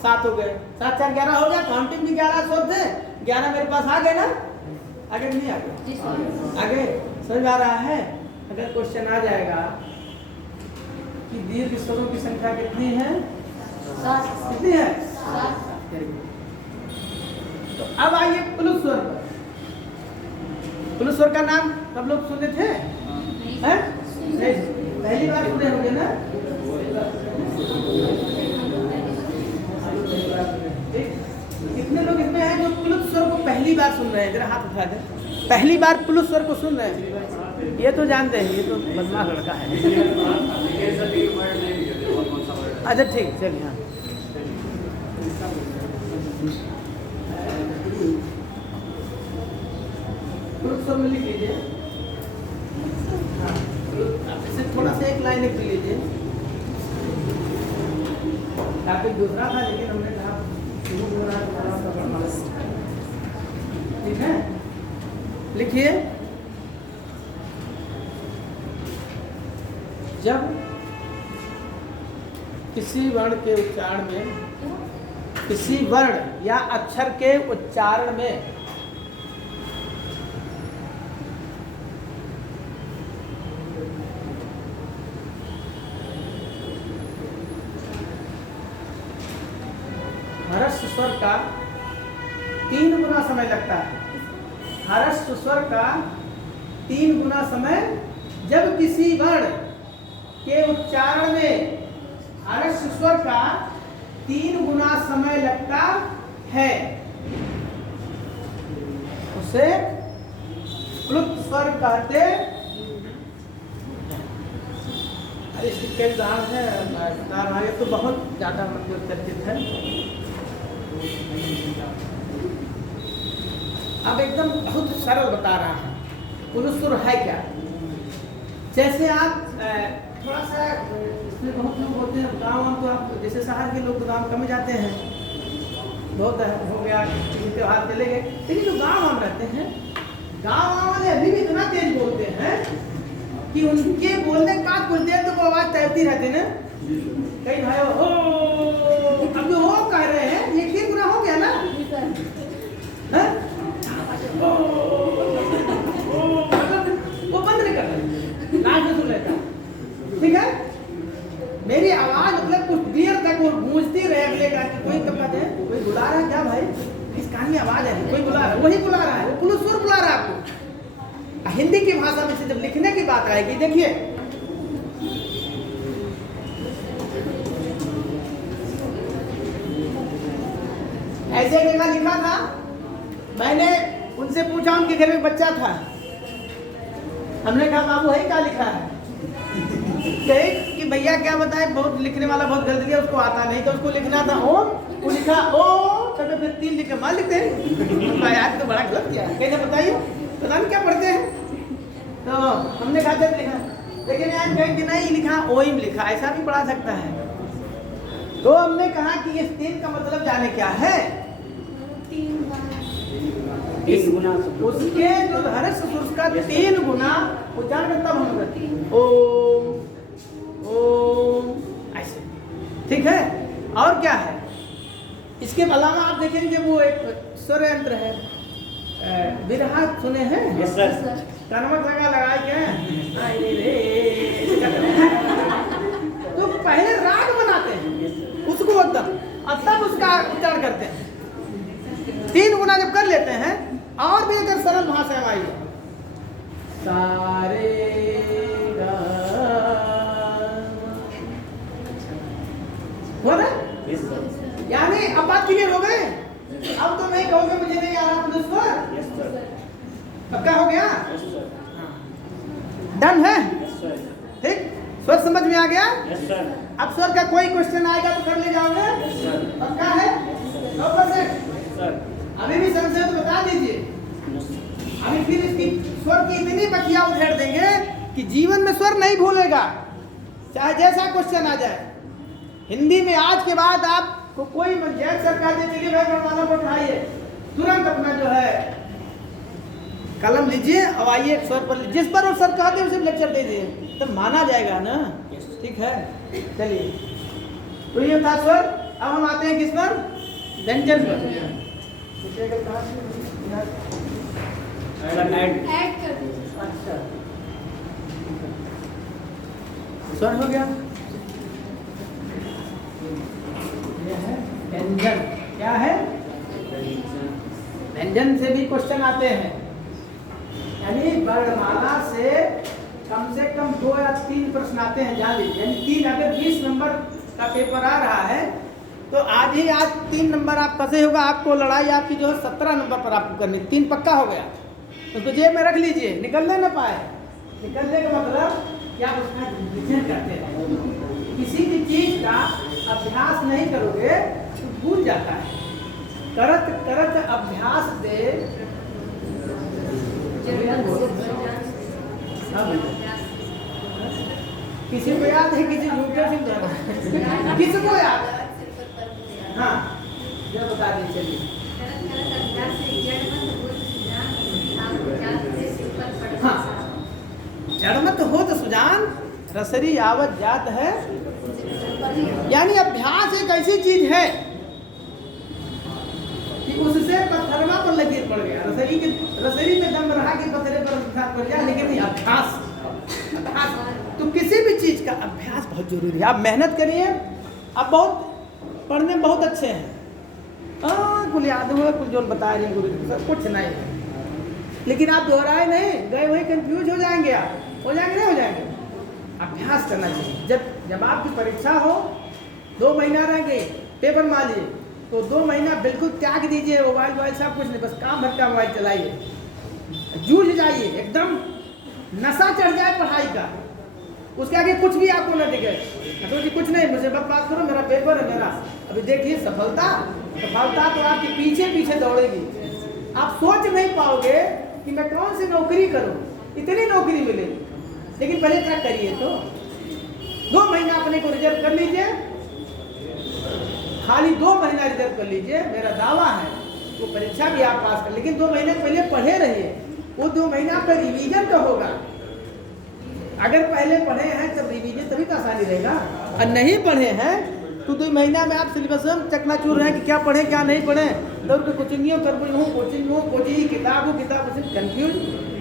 7 हो गए। 7 4 11 हो गया। काउंटिंग भी 11 स्वर थे, 11 मेरे पास आ गए ना, आगे नहीं आ गए? आगे समझ आ रहा है? अगर क्वेश्चन आ जाएगा कि दीर्घ स्वरों की संख्या कितनी है? 7। कितनी है? 7। तो अब आइए पुलुस स्वर पर। पुलुस स्वर का नाम सब लोग सुने थे? हैं? नहीं, पहली बार सुने होंगे ना? कितने लोग इसमें हैं जो पुलुस स्वर को पहली बार सुन रहे हैं? जरा हाथ उठा दें। पहली बार पुलुस स्वर को सुन रहे हैं? ये तो जानते हैं, ये तो बदमाश लड़का है। अच्छा ठीक, चलिए। हाँ पुलुस स्वर में लिख लीजिए। इसे थोड़ा सा एक लाइन लिख लीजिए। टॉपिक दूसरा था लेकिन हमने कहा शुरू हो रहा है, ठीक है। लिखिए जब किसी वर्ण के उच्चारण में, किसी वर्ण या अक्षर के उच्चारण में ह्रस्व स्वर का 3 गुना समय लगता है। ह्रस्व स्वर का 3 गुना समय, जब किसी वर्ण के उच्चारण में ह्रस्व स्वर का 3 गुना समय लगता है, उसे क्लुप्त स्वर कहते हैं। अरे इसके कई उदाहरण है, मैं बता रहा हूं, तो बहुत ज्यादा मतलब चर्चित है। अब एकदम बहुत सरल बता रहा हूं, पुनस्वर है क्या। जैसे आप थोड़ा सा, इसमें बहुत लोग होते हैं गाँव, हम तो आप जैसे शहर के लोग तो गाँव कम जाते हैं, बहुत हो गया त्योहार चले गए, लेकिन जो गाँव हम रहते हैं, गाँव वाले अभी भी इतना तेज बोलते हैं कि उनके बोलने के बाद कुछ देर तो वो आवाज तैरती रहती है ना। कई भाई हो, अब जो हो कह रहे हैं ये 3 गुना हो गया ना, है? वो बंद नहीं कर रहे, लास्ट में सुन लेता, ठीक है। मेरी आवाज मतलब कुछ देर तक वो गूंजती रहे अगले का, कोई कब कहते हैं कोई बुला रहा है क्या भाई, इस कान में आवाज है, कोई बुला रहा है, वही बुला रहा है, वो पुनस्वर बुला रहा है आपको। हिंदी की भाषा में से जब लिखने की बात आएगी, देखिए ऐसे जगह लिखा था, मैंने उनसे पूछा, उनके घर में बच्चा था, हमने कहा बाबू है क्या लिखा है, कहे कि भैया क्या बताए, बहुत लिखने वाला बहुत गलती किया, उसको आता नहीं, तो उसको लिखना था ओम, वो लिखा ओ, तो फिर 3 लिखे मान लिखते हैं, यार तो बड़ा गलत किया, कैसे बताइए, पता नहीं क्या पढ़ते हैं। तो हमने कहा जब लिखा, लेकिन यार कहें कि नहीं लिखा ओम लिखा, ऐसा भी पढ़ा सकता है। तो हमने कहा कि इस 3 का मतलब जाने क्या है, 3 गुना उसके जो ह्रस्व स्वर का 3 गुना उच्चारण तब हम करते हैं, ओम ओम, ऐसे, ठीक है। और क्या है, इसके अलावा आप देखेंगे वो एक स्वर यंत्र है, बिरहा सुने हैं, यस सर, कर्मक लगा के तो पहले राग बनाते हैं उसको एकदम, और तब उसका उच्चारण करते हैं। 3 गुना जब कर लेते हैं, और भी अगर सरल भाषा में आई, सारे हो ना, यानी अब बात क्लियर हो गए, अब तो नहीं कहोगे मुझे नहीं आ रहा पुनस्वर, यस सर, पक्का हो गया, यस सर, डन है, यस सर, ठीक, स्वर समझ में आ गया। यस सर, अब स्वर का कोई क्वेश्चन आएगा तो कर ले जाओगे, यस सर, पक्का है 100%। यस सर, अभी भी संशय तो बता दीजिए, यस सर, अभी फिर इसकी स्वर की इतनी बखिया उधेड़ देंगे कि जीवन में स्वर नहीं भूलेगा, चाहे जैसा क्वेश्चन आ जाए। हिंदी में आज के बाद आपको कोई जैन सरकार दे चलिए भाई गणमाला पर उठाइए, तुरंत अपना जो है कलम लीजिए, अब आइए स्वर पर, जिस पर वो सर कहते हैं उसे लेक्चर दे दिए, तब माना जाएगा ना, ठीक है। चलिए, तो ये था स्वर। अब हम आते हैं किस पर, व्यंजन पर। ऐड कर दो। अच्छा, स्वर हो गया, ये है व्यंजन। क्या है, व्यंजन से भी क्वेश्चन आते हैं, यानी वर्णमाला से कम 2 या 3 प्रश्न आते हैं, जान लीजिए। यानी 3, अगर 20 नंबर का पेपर आ रहा है तो आज 3 नंबर आप फंसे होगा, आपको लड़ाई आपकी जो है 17 नंबर पर आपको करनी, 3 पक्का हो गया, उसको जेब में रख लीजिए, निकलने न पाए। निकलने का मतलब कि आप उसका रिविजन करते हैं, किसी भी चीज का अभ्यास नहीं करोगे तो भूल जाता है, करत करत अभ्यास दे। किसी को याद है, किसी झूठे से किसी को याद है, हाँ ये बता दीजिए। चलिए, हाँ, जड़मत हो तो सुजान रसरी आवत जात है। यानी अभ्यास एक ऐसी चीज है कि उससे पत्थरवा पर लकीर पड़ गया। रसरी में दम रहा कि पत्थरे पर पड़ गया, लेकिन अभ्यास तो किसी भी चीज का अभ्यास बहुत जरूरी है। आप मेहनत करिए। आप बहुत पढ़ने में बहुत अच्छे हैं, कुल याद हुआ, कुल जो बता रहे हैं गुरु जी सब कुछ नहीं है, लेकिन आप दोहराए नहीं, गए वही कंफ्यूज हो जाएंगे। आप हो जाएंगे नहीं हो जाएंगे। अभ्यास करना चाहिए। जब आपकी परीक्षा हो, 2 महीना रह गए, पेपर मान लीजिए, तो 2 महीना बिल्कुल त्याग दीजिए मोबाइल वोबाइल सब कुछ नहीं, बस काम भर का मोबाइल चलाइए, जूझ जाइए, एकदम नशा चढ़ जाए पढ़ाई का, उसके आगे कुछ भी आपको न दिखे। तो जी कुछ नहीं, मुझे बात करो, मेरा पेपर है मेरा। अभी देखिए सफलता तो आपके पीछे पीछे दौड़ेगी। आप सोच नहीं पाओगे कि मैं कौन सी नौकरी करूं, इतनी नौकरी मिले, लेकिन पहले क्या करिए तो 2 महीना अपने को रिजर्व कर लीजिए, खाली 2 महीना रिजर्व कर लीजिए। मेरा दावा है वो परीक्षा भी आप पास कर, लेकिन 2 महीने पहले पढ़े रहिए। वो 2 महीना आपका रिवीजन का होगा। अगर पहले पढ़े हैं तब रिवीजन तभी तो आसानी रहेगा, और नहीं पढ़े हैं तो 2 महीना में आप सिलेबस में चकनाचूर रहे कि क्या पढ़े क्या नहीं पढ़े, तो कोचिंग कोचिंग किताब कंफ्यूज,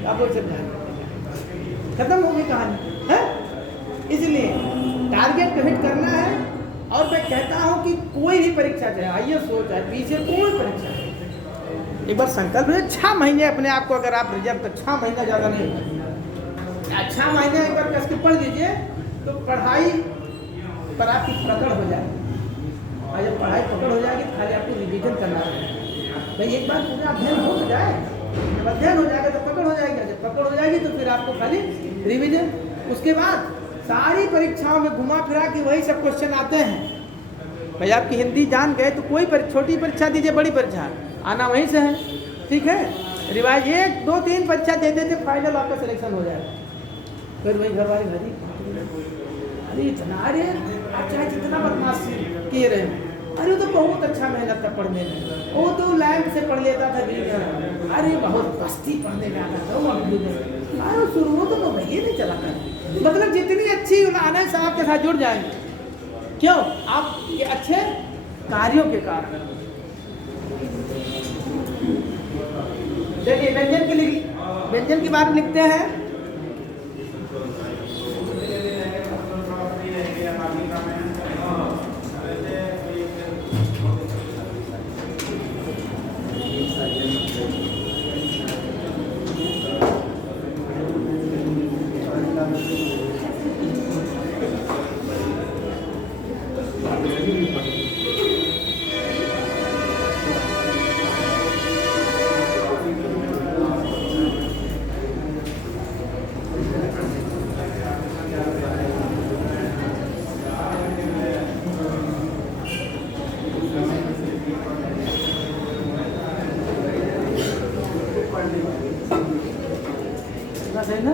आप खत्म हो गई कहानी है। इसलिए टारगेट को हिट करना है। और मैं कहता हूं कि कोई भी परीक्षा चाहे IAS हो चाहे PCL, कोई परीक्षा, एक बार संकल्प है 6 महीने अपने आप को, अगर आप रिजर्व तो 6 महीना ज़्यादा नहीं, 6 महीने एक बार कस के पढ़ लीजिए तो पढ़ाई पर आपकी पकड़ हो जाएगी। और जब पढ़ाई पकड़ हो जाएगी, खाली आपको रिवीजन करना है। भाई एक बार पूरा अध्ययन हो जाए, जब अध्ययन हो जाएगा तो पकड़ हो जाएगी, जब पकड़ हो जाएगी तो फिर आपको खाली रिवीजन। उसके बाद सारी परीक्षाओं में घुमा फिरा के वही सब क्वेश्चन आते हैं। भाई आपकी हिंदी जान गए तो कोई छोटी परीक्षा दीजिए, बड़ी परीक्षा आना वहीं से है, ठीक है। रिवाइज 1 2 3 परीक्षा दे देते, फाइनल आपका सिलेक्शन हो जाएगा। फिर वही घर वाले भरी, अरे इतना, अरे आप चाहे जितना बदमाशी किए रहे, अरे वो तो बहुत अच्छा मेहनत था पढ़ने में, वो तो लाइन से पढ़ लेता था, अरे बहुत बस्ती पढ़ने में आता था वो, अरे शुरू तो भैया नहीं चला था। मतलब जितनी अच्छी आना साहब के साथ जुड़ जाएंगे, क्यों? आप ये अच्छे कार्यों के कारण। देखिए व्यंजन के बारे में लिखते हैं, है ना?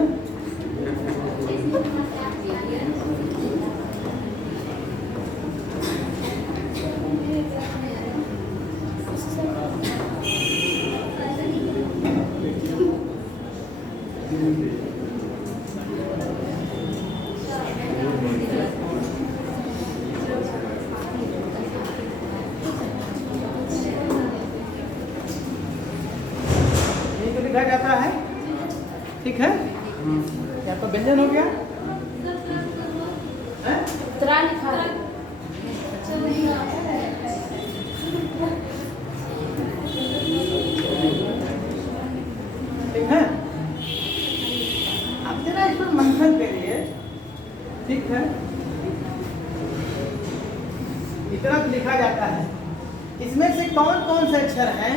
ये तो लिखा जाता है, ठीक है। क्या तो व्यंजन हो गया? उत्तरा लिखा है। ठीक है। अब जरा इस पर मंथन करिए, ठीक है। इतना तो लिखा जाता है। इसमें से कौन कौन से अक्षर हैं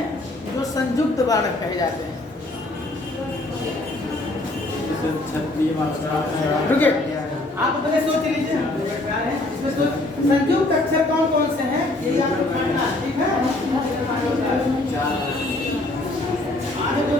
जो संयुक्त वर्ण कहे जाते हैं? रुकिए, आप अपने सोच लीजिए। इसमें संयुक्त अक्षर कौन कौन से हैं, यही आपको पढ़ना है, ठीक है। आगे तो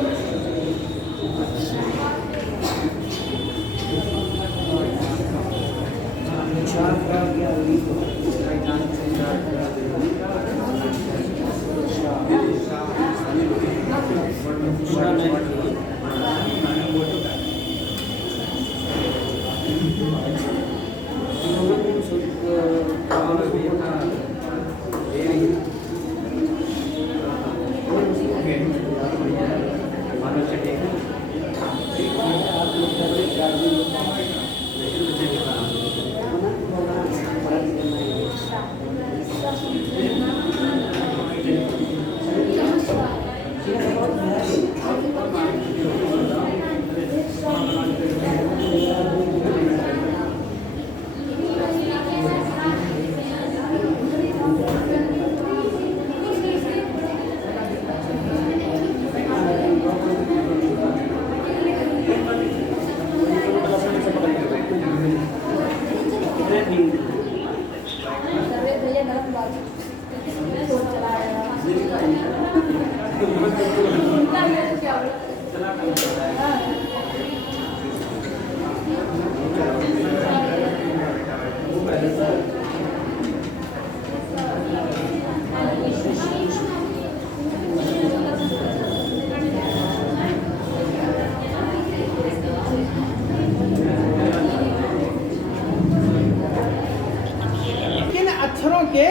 अक्षरों के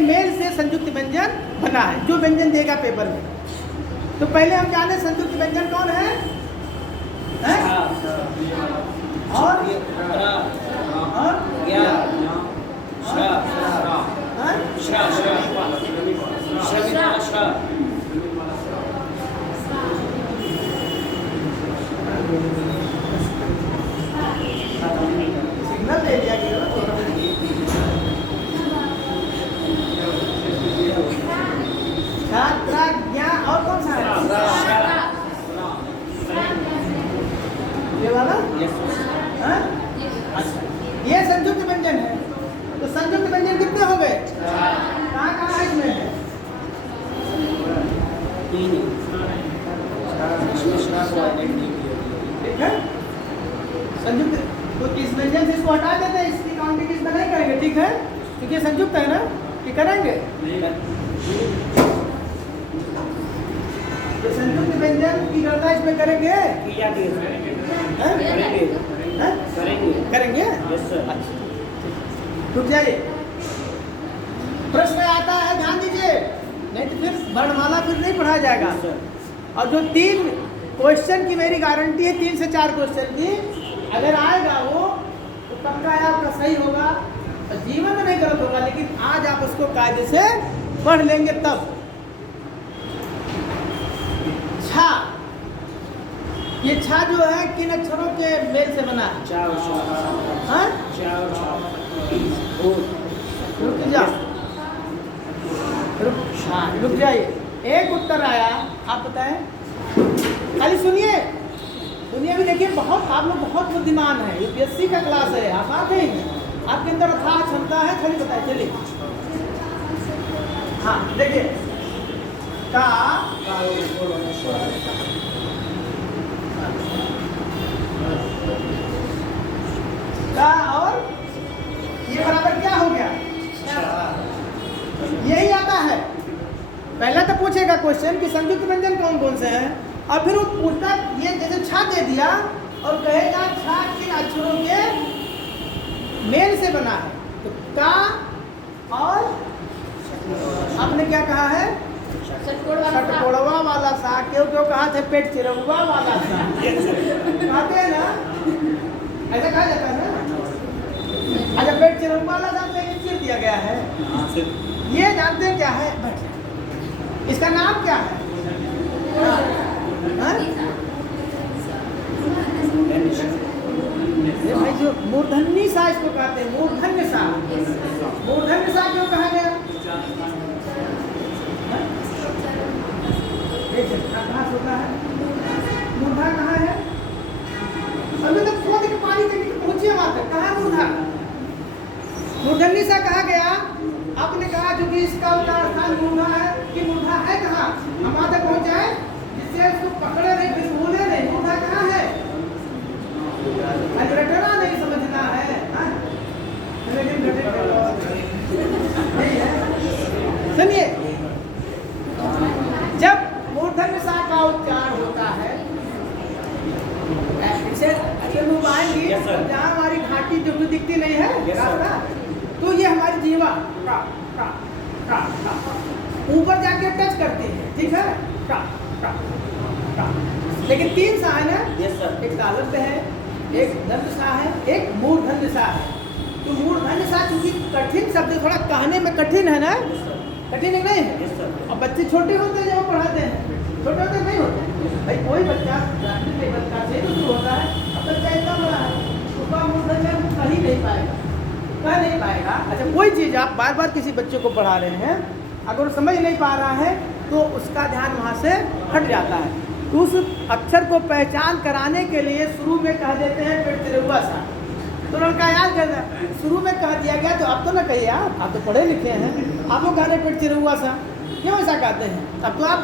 मेल से संयुक्त व्यंजन बना है, जो व्यंजन देगा पेपर में। तो पहले हम जाने संयुक्त व्यंजन कौन है? और सिग्नल दे दिया गया। और कौन सा है? ये वाला? अच्छा, ये संयुक्त व्यंजन है। तो संयुक्त व्यंजन कितने हो गए? कहाँ है इसमें? ठीक है, संयुक्त। तो इस व्यंजन से इसको हटा देते हैं, इसकी काउंटिंग इसमें नहीं करेंगे, ठीक है? क्योंकि ये संयुक्त है ना, कि करेंगे? तो संयुक्त व्यंजन की गणना इसमें करेंगे? करेंगे? अच्छा, रुक जाइए। प्रश्न आता है, ध्यान दीजिए, नहीं तो फिर वर्णमाला फिर नहीं पढ़ा जाएगा। और जो 3 क्वेश्चन की मेरी गारंटी है, 3 से 4 क्वेश्चन की, अगर आएगा वो तो पक्का है आपका सही होगा, और जीवन में नहीं गलत होगा। लेकिन आज आप उसको कायदे से पढ़ लेंगे तब। छा, ये छा जो है किन अक्षरों के मेल से बना है? हाँ? रुक जाइए, एक उत्तर आया, आप बताएं। खाली सुनिए भी, देखिए बहुत आप लोग बहुत बुद्धिमान है, यूपीएससी का क्लास है, आप आते हैं, आपके अंदर अथाह क्षमता है, खाली बताए चलिए। हाँ देखिए, का और ये बराबर क्या हो गया? यही आता है। पहला तो पूछेगा क्वेश्चन कि संयुक्त व्यंजन कौन कौन से हैं, और फिर वो पूछता, ये जैसे छा दे दिया और कहेगा छा किन अक्षरों के मेल से बना है। तो का और आपने क्या कहा है? सटकोड़वा वाला सा। क्यों कहा थे? पेट चिरौवा वाला सा कहते हैं ना, ऐसा कहा जाता है ना। अच्छा, पेट चिरौवा वाला सा चिर दिया गया है। ये जानते हैं क्या है? इसका नाम क्या है? भाई जो मूर्धन्य सा इसको कहते हैं, मूर्धन्य सा। मूर्धन्य सा क्यों कहा गया? कहाँ होता है मूर्धा? कहाँ है? अभी तक खोद के पानी तक पहुंचे वहां तक। कहाँ मूर्धा? मूर्धन्य सा कहा गया। आपने कहा जो कि इसका स्थान मूर्धा है, कि मूर्धा है कहाँ? हम वहां तक पहुंच जाए जिससे उसको पकड़े नहीं, फिर भूले नहीं। मूर्धा कहाँ है? रटना नहीं समझना है, सुनिए। जब मूर्धन्य सा का उच्चारण होता है, मोबाइल जहाँ काटी जो दिखती नहीं है Yes, sir. रास्ता, तो ये हमारी जीवा टा टा टा टा ऊपर जाके टच करती है, ठीक है, टा टा टा। लेकिन 3 सा है ना, यस सर। एक तालव्य है, एक दंत सा है, एक मूर्धन्य सा है। तो मूर्धन्य सा क्योंकि कठिन शब्द थोड़ा कहने में कठिन है ना, कठिन है नहीं है। Yes sir. और बच्चे छोटे होते हैं जब वो पढ़ाते हैं, छोटे होते नहीं होते भाई, कोई बच्चा प्राथमिक लेवल का से तो शुरू होता है, अब बच्चा इतना बड़ा है, उसका मूर्धन्य कह ही नहीं पाएगा, कह नहीं पाएगा। अच्छा, कोई चीज़ आप बार बार किसी बच्चे को पढ़ा रहे हैं, अगर वो समझ नहीं पा रहा है तो उसका ध्यान वहाँ से हट जाता है। तो उस अक्षर को पहचान कराने के लिए शुरू में कह देते हैं पेट तिरुआ सा, तो लड़का याद करना, शुरू में कह दिया गया तो आप तो ना कहिए, आप तो पढ़े लिखे हैं, आप लोग कह रहे पेट तिरुआ सा, क्यों ऐसा कहते हैं? अब तो आप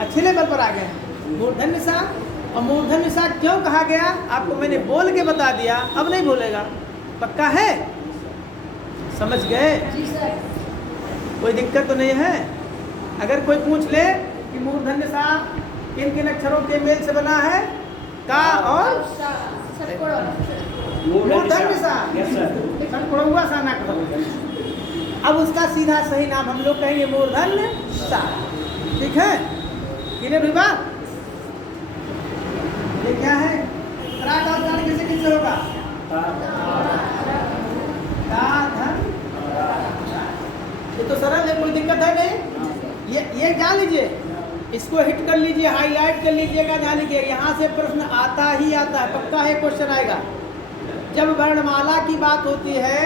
अच्छे लेवल पर आ गए हैं। मूर्धन्य सा, और मूर्धन्य सा क्यों कहा गया आपको मैंने बोल के बता दिया, अब नहीं भूलेगा, पक्का है? समझ गए? जी सर। कोई दिक्कत तो नहीं है? अगर कोई पूछ ले कि मूर्धन्य सा किन किन अक्षरों के मेल से बना है, का और मूर्धन्य सा, यस सर। सनकुड़ुआ सा ना कहो। अब उसका सीधा सही नाम हम लोग कहेंगे मूर्धन्य सा, ठीक है? किन्हें भी बात ये क्या है? रा का उच्चारण किसे किससे होगा? का धन, ये तो सरल है, कोई दिक्कत है नहीं। ये क्या लीजिए, इसको हिट कर लीजिए, हाईलाइट कर लीजिएगा, ध्यान लीजिए, यहाँ से प्रश्न आता ही आता है, पक्का है क्वेश्चन आएगा। जब वर्णमाला की बात होती है,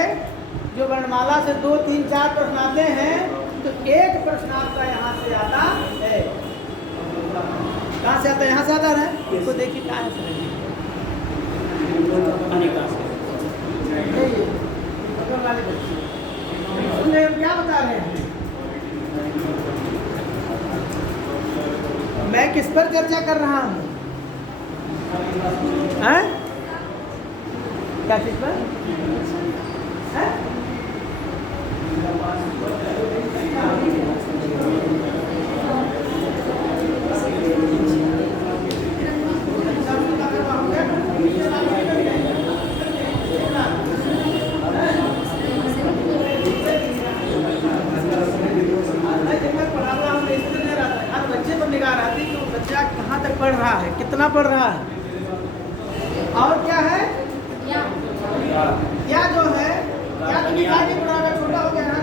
जो वर्णमाला से 2, 3, 4 प्रश्न आते हैं, तो एक प्रश्न आपका यहाँ से आता है। कहाँ से आता है? यहाँ से आता है। इसको देखिए कहाँ से क्या बता रहे हैं? मैं किस पर चर्चा कर रहा हूँ? हैं? क्या चीज पर? हैं? कहाँ तक पढ़ रहा है, कितना पढ़ रहा है, और क्या है? क्या जो है, क्या तो निकाल के पढ़ाएगा, छोटा हो गया ना,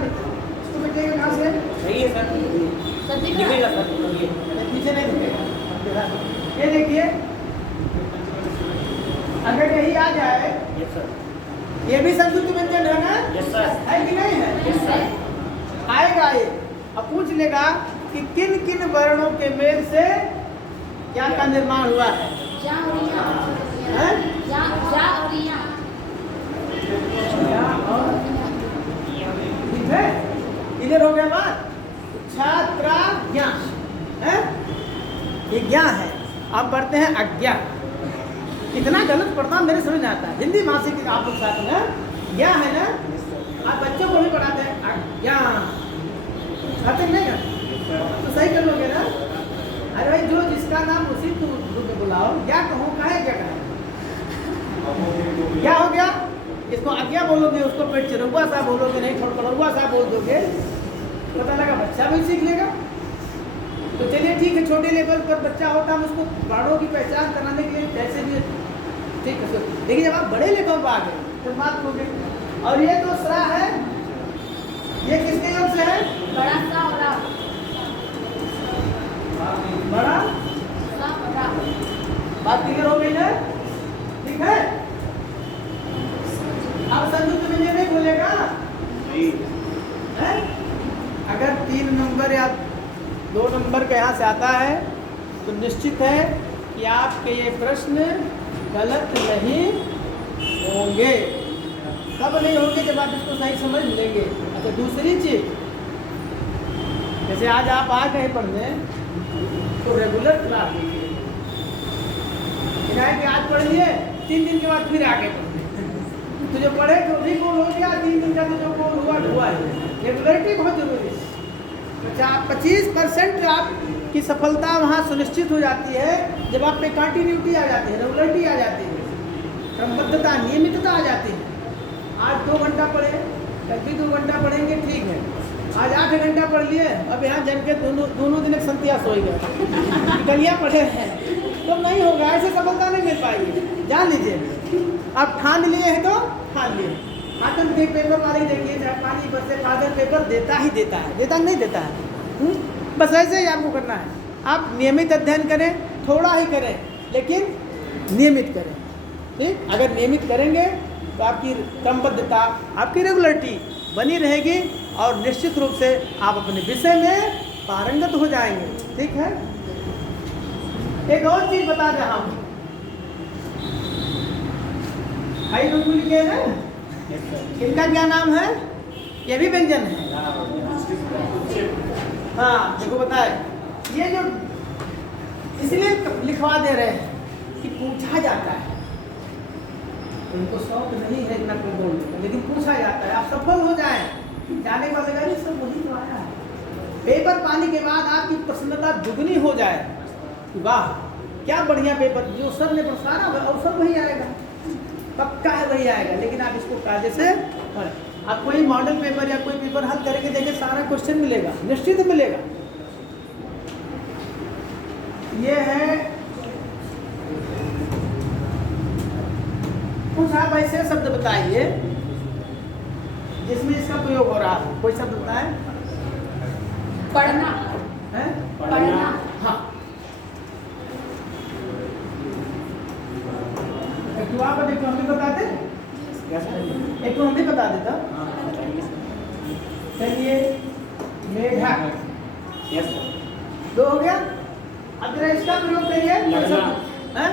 इसको मिटेगा कहाँ से? सही है सर, दिखेगा सर, पीछे नहीं दिखेगा। ये देखिए, अगर यही आ जाए, यस सर। ये भी संस्कृत व्यंजन है ना? Yes sir. है कि नहीं है? Yes sir. आएगा ये, अब पूछ लेगा कि किन किन वर्णों के मेल से क्या का निर्माण हुआ है? जा और या। हैं? जा और या। ठीक है, क्लियर हो गया बात? छात्रा ज्ञा है, ये ज्ञा है। अब पढ़ते हैं अज्ञा। इतना गलत पढ़ना मेरे समझ में आता है, हिंदी भाषा के आप लोग साथ में ज्ञा है ना, आप बच्चों को भी पढ़ाते हैं अज्ञा, आते नहीं कर तो सही कर लोगे ना? अरे भाई, जो जिसका नाम उसी रूप में बुलाओ, क्या कहूँ, कहे क्या कहें? क्या हो गया? इसको अज्ञा बोलोगे, उसको पेट चिरुआ सा बोलोगे, नहीं ठोड़कड़ुआ सा बोल दोगे, पता लगा बच्चा भी सीख लेगा। तो चलिए ठीक है, छोटे लेवल पर बच्चा होता है, उसको वर्णों की पहचान कराने के लिए जैसे भी ठीक है। लेकिन जब आप बड़े लेवल पर आ गए तो बात हो गई। और ये तो स्रा है, ये किसके योग से है? बड़ा सा और रा। बड़ा सा और रा। बात क्लियर हो गई ना? ठीक है, अब संयुक्त व्यंजन नहीं बोलेगा है? अगर 3 नंबर या 2 नंबर का यहाँ से आता है तो निश्चित है कि आपके ये प्रश्न गलत नहीं होंगे। कब नहीं होंगे? जब आप इसको सही समझ लेंगे। अच्छा, दूसरी चीज, जैसे आज आप आ गए पढ़ने तो रेगुलर क्लास लीजिए, कि आज पढ़ लिए, 3 दिन के बाद फिर आगे पढ़ने, तो जो पढ़े तो भी गोल हो गया, 3 दिन का तो जो गोल हुआ है। रेगुलरिटी बहुत जरूरी है। 25% आपकी सफलता वहाँ सुनिश्चित हो जाती है जब आप पे कंटिन्यूटी आ जाती है, रेगुलरिटी आ जाती है, क्रमबद्धता, नियमितता आ जाती है। आज 2 घंटा पढ़े, कल भी 2 घंटा पढ़ेंगे, ठीक है। आज 8 घंटा पढ़ लिए, अब यहाँ जम के दोनों दिन एक संतिया सोई गए, कलियाँ पढ़े हैं, तो नहीं होगा, ऐसे सफलता नहीं मिल पाएगी। जान लीजिए, आप ठान लिए हैं तो ठान लिए। आतंक के पेपर वाले देखिए, चाहे पानी बरसे फादर पेपर देता ही देता है, देता नहीं देता है। बस ऐसे ही आपको करना है। आप नियमित अध्ययन करें, थोड़ा ही करें, लेकिन नियमित करें। ठीक, अगर नियमित करेंगे तो आपकी क्रमबद्धता, आपकी रेगुलरिटी बनी रहेगी और निश्चित रूप से आप अपने विषय में पारंगत हो जाएंगे। ठीक है। एक और चीज बता रहा हूँ, हाई बिल्कुल लिखे हैं, इनका क्या नाम है? ये भी व्यंजन है। हाँ देखो बताए, ये जो इसलिए लिखवा दे रहे हैं कि पूछा जाता है, उनको शौक नहीं है इतना कोई बोलने का, लेकिन पूछा जाता है, आप सफल हो जाएं, जाने का लगा सब वही तो आया है। पेपर पाने के बाद आपकी प्रसन्नता दुगनी हो जाए, वाह क्या बढ़िया पेपर, जो सर ने सारा अवसर वही आएगा, पक्का है वही आएगा। लेकिन आप इसको कायदे से पढ़ें। आप कोई मॉडल पेपर या कोई पेपर हल करके देखिए, सारा क्वेश्चन मिलेगा, निश्चित मिलेगा। ये है कुछ आप ऐसे शब्द बताइए जिसमें इसका प्रयोग हो रहा है। कोई शब्द बताए? पढ़ना, हैं? पढ़ना, हाँ, एक तो आप देखो, हम भी बताते, एक तो हम भी बता देता। चलिए, मेढक, 2 हो गया। अब जरा इसका प्रयोग करिए। हैं?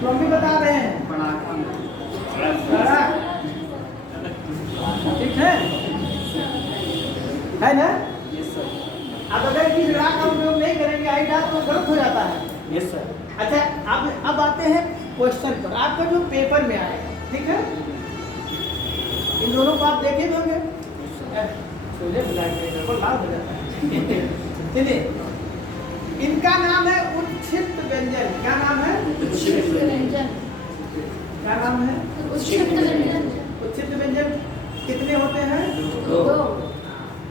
तो हम भी बता रहे हैं, ठीक है ना? अब अगर किसी राग का उपयोग नहीं करेंगे आई डाक तो गलत हो जाता है। Yes sir. अच्छा, अब आते हैं क्वेश्चन पर, आपका जो पेपर में आएगा, ठीक है? इन दोनों को आप देखे होंगे, चलिए, इनका नाम है उच्छिष्ट व्यंजन। क्या नाम है? उच्छिष्ट व्यंजन, क्या नाम है? उच्छिष्ट व्यंजन। उच्छिष्ट व्यंजन कितने होते हैं? 2,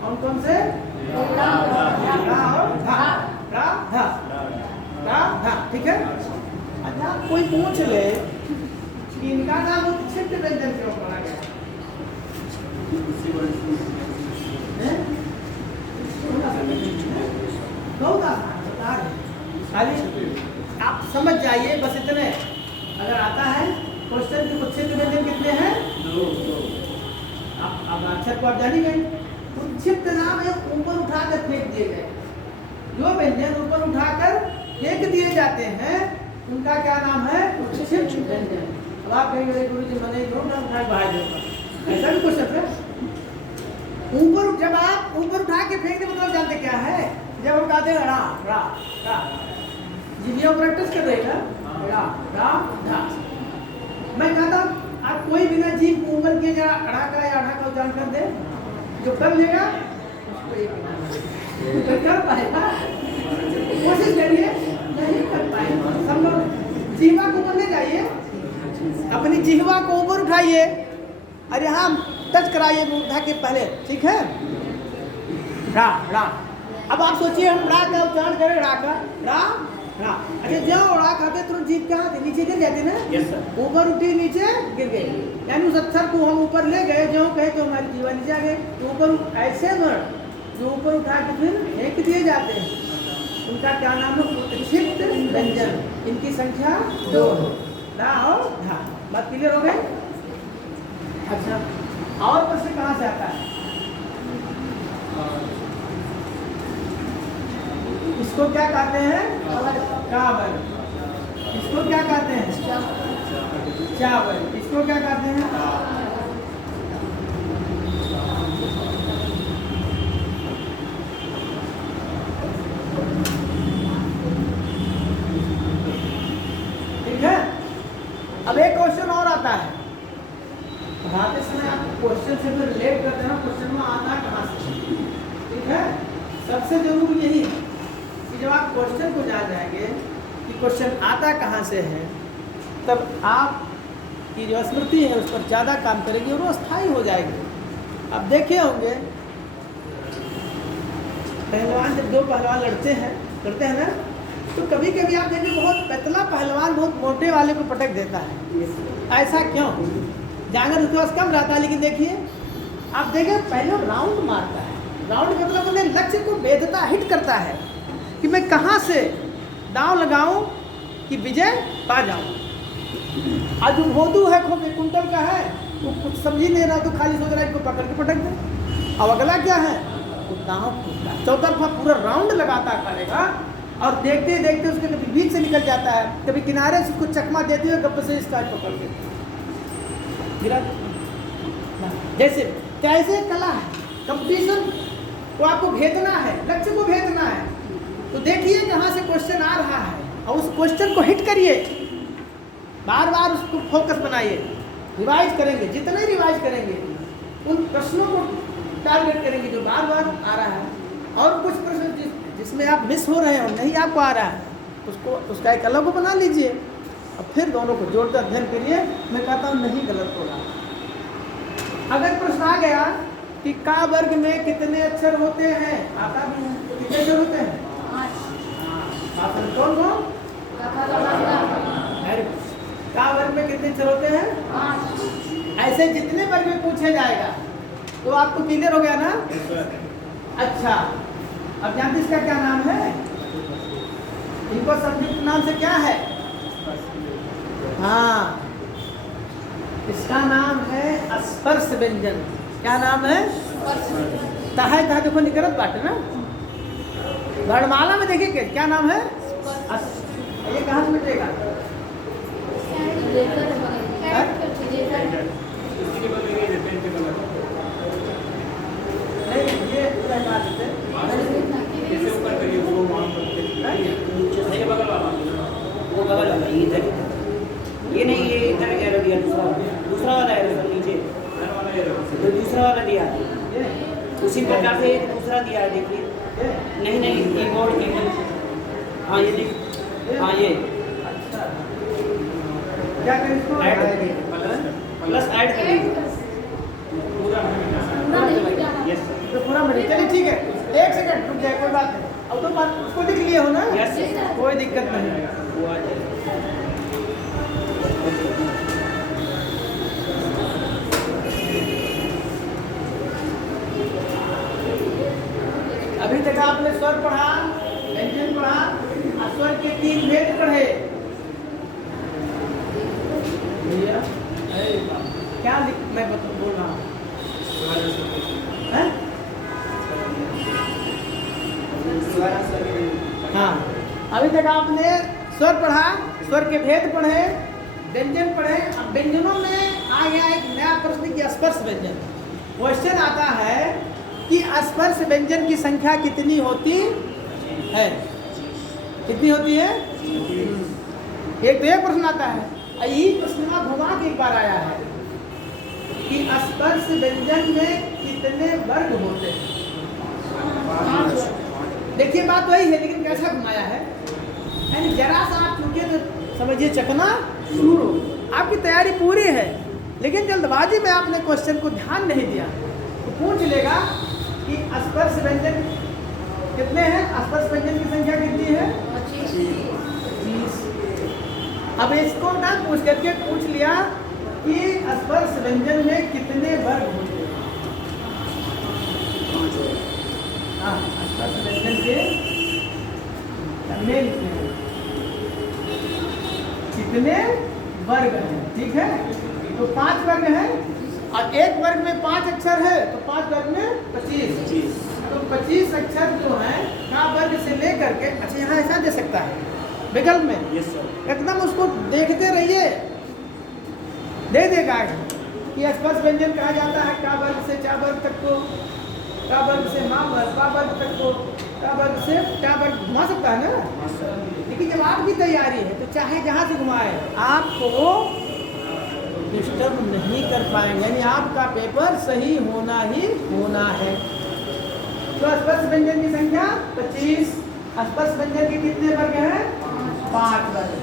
कौन कौन से? रा और धा, रा धा, रा धा, ठीक है। अच्छा, कोई पूछ ले कि इनका नाम उच्छिष्ट व्यंजन क्यों पड़ा गया? बहुत आसान बता रहे, खाली आप समझ जाइए, बस इतने। अगर आता है क्वेश्चन की उच्छिष्ट व्यंजन कितने हैं? 2। अब अक्षर को आप जानी गए। उच्छिष्ट नाम है ऊपर उठाकर फेंक दिए गए, जो व्यंजन ऊपर उठाकर फेंक दिए जाते हैं उनका क्या नाम है? उच्छिष्ट व्यंजन। अब आप कहेंगे गुरु जी मैंने उठा बाहर देगा, ऐसा भी क्वेश्चन है। ऊपर, जब आप ऊपर उठा के फेंकने मतलब जानते क्या है? जब हम कहते हैं रा रा रा, जिन्हें प्रैक्टिस कर रहे हैं रा रा रा, मैं कहता हूँ आप कोई बिना जीभ को ऊपर किए जरा अड़ा का या अड़ा का उच्चारण कर दे, जो कर लेगा तो कर पाएगा। कोशिश करिए, नहीं कर पाएगा। सब लोग जीवा को ऊपर ले जाइए, अपनी जिह्वा को ऊपर उठाइए और यहाँ टच कराइए मूर्धा के पहले, ठीक है? रा रा। अब आप सोचिए हम रा का उच्चारण करें, रा का रा रा। अच्छा, जब रा खाते तुरंत जीभ कहाँ थे? नीचे गिर जाती ना? Yes sir. ऊपर उठी नीचे गिर गई, यानी उस अक्षर को हम ऊपर ले गए, जो कहे तो हमारी जीवा नीचे आ गई। तो ऊपर ऐसे वर्ण जो ऊपर उठा के फिर फेंक दिए जाते हैं, उनका क्या नाम है? उच्छिष्ट व्यंजन। इनकी संख्या 2, रा और धा। बात क्लियर हो गई? अच्छा, और प्रश्न कहाँ से आता है? इसको क्या कहते हैं? कावल। इसको क्या कहते हैं? चावल। इसको क्या कहते हैं? ठीक है। अब एक क्वेश्चन और आता है, पढ़ाते समय आप क्वेश्चन से फिर रिलेट करते हैं, क्वेश्चन में आता है कहाँ से, ठीक है? सबसे जरूरी यही है कि जब आप क्वेश्चन को जान जाएंगे कि क्वेश्चन आता कहाँ से है, तब आप की जो स्मृति है उस पर ज़्यादा काम करेगी और वो स्थायी हो जाएगी। अब देखे होंगे पहलवान, जब दो पहलवान लड़ते हैं ना, तो कभी कभी आप देखें बहुत पतला पहलवान बहुत मोटे वाले को पटक देता है। ऐसा क्यों? जांगर उसके पास कम रहता है, लेकिन देखिए आप देखें पहले राउंड मारता है। राउंड मतलब उन्हें लक्ष्य को भेदता, हिट करता है कि मैं कहाँ से दांव लगाऊं कि विजय पा जाऊं। आज जो भोदू है खूब एक कुंटल का है, वो कुछ समझ ही नहीं रहा, तो खाली सोच रहा है इसको पकड़ के पटक दे। अब अगला क्या है, वो दांव टूटता है, चौतरफा पूरा राउंड लगाता करेगा और देखते देखते उसके कभी बीच से निकल जाता है, कभी किनारे से उसको चकमा देते हुए गप्प से इसका पकड़ देते गिरा। जैसे कैसे कला है, कंपटीशन को आपको भेजना है, लक्ष्य को भेजना है, तो देखिए कहाँ से क्वेश्चन आ रहा है और उस क्वेश्चन को हिट करिए, बार बार उसको फोकस बनाइए, रिवाइज करेंगे, जितने रिवाइज करेंगे उन प्रश्नों को टारगेट करेंगे जो बार बार आ रहा है। और कुछ प्रश्न जिसमें आप मिस हो रहे हो, नहीं आपको आ रहा है, उसका एक अलग को बना लीजिए और फिर दोनों को जोड़कर अध्ययन करिए। मैं कहता हूँ नहीं गलत होगा। अगर प्रश्न आ गया कि का वर्ग में कितने अक्षर होते हैं, आता भी है, तो कितने अक्षर होते हैं? कौन कौन? का वर्ग में कितने अक्षर होते हैं? ऐसे जितने वर्ग में पूछे जाएगा तो आपको क्लियर हो गया ना? अच्छा, अब जानते इसका क्या नाम है? इनको संयुक्त नाम से क्या है? हाँ, इसका नाम है स्पर्श व्यंजन। क्या नाम है? ताहे ताहे देखो निकलत बाटे ना, वर्णमाला में देखिए क्या नाम है? ये कहाँ से मिटेगा? ये नहीं, ये इधर एरो दिया, दूसरा वाला एरो सर नीचे, तो दूसरा वाला दिया उसी प्रकार से एक दूसरा दिया है, देखिए। नहीं नहीं, कीबोर्ड हाँ ये देख, हाँ ये क्या करें इसको? प्लस ऐड कर दीजिए। यस सर, तो पूरा मिले। चलिए ठीक है, एक सेकंड रुक जाए, कोई बात नहीं। अब तो बात उसको लिख लिए हो ना? यस कोई दिक्कत नहीं। वो आ जाए। अभी तक आपने स्वर पढ़ा, व्यंजन पढ़ा, स्वर के 3 भेद पढ़े। भैया क्या मैं बोल रहा हूँ? हाँ, अभी तक आपने स्वर पढ़ा, स्वर के भेद पढ़े, व्यंजन पढ़े। अब व्यंजनों में आ गया एक नया प्रश्न की स्पर्श व्यंजन। क्वेश्चन आता है कि स्पर्श व्यंजन की संख्या कितनी होती है? कितनी होती है? एक तो एक प्रश्न आता है, यही प्रश्न घुमा के एक बार आया है कि स्पर्श व्यंजन में कितने वर्ग होते हैं? देखिए बात वही है, लेकिन कैसा घुमाया है, यानी जरा सा आप चूके तो समझिए चकना शुरू। आपकी तैयारी पूरी है, लेकिन जल्दबाजी में आपने क्वेश्चन को ध्यान नहीं दिया, तो पूछ लेगा कि स्पर्श व्यंजन कितने हैं? स्पर्श व्यंजन की संख्या कितनी है? 25। अब इसको ना पूछ करके पूछ लिया कि स्पर्श व्यंजन में कितने वर्ग होते हैं? हाँ, स्पर्श व्यंजन के कितने वर्ग हैं? ठीक है, तो 5 वर्ग हैं और एक वर्ग में 5 अक्षर है, तो 5 वर्ग में 25। तो 25 अक्षर जो है का वर्ग से लेकर के, अच्छा यहाँ ऐसा दे सकता है विकल्प में? Yes sir. एकदम उसको देखते रहिए, दे देगा कि स्पर्श व्यंजन कहा जाता है का वर्ग से चा वर्ग तक को, का वर्ग से मा वर्ग, का वर्ग तक को, का वर्ग से चा वर्ग घुमा सकता है ना। लेकिन जब आपकी तैयारी है तो चाहे जहाँ से घुमाए आपको डिस्टर्ब नहीं कर पाएंगे, यानी आपका पेपर सही होना ही होना है। तो स्पर्श व्यंजन की संख्या 25। स्पर्श व्यंजन के कितने वर्ग हैं? 5 वर्ग।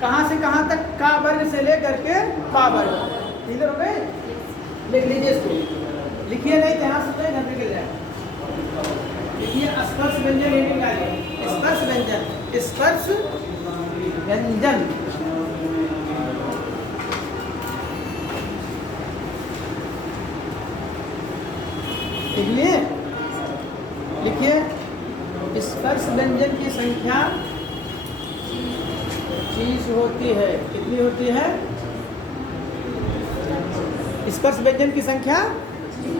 कहाँ से कहाँ तक? का वर्ग से लेकर के पा वर्ग। इधर हो गए? लिख लीजिए इसको, लिखिए नहीं तो यहाँ से घर निकल जाए। लिखिए स्पर्श व्यंजन, ये निकालिए स्पर्श व्यंजन, स्पर्श व्यंजन। लिखिए स्पर्श व्यंजन की संख्या 25 होती है। कितनी होती है? स्पर्श व्यंजन की संख्या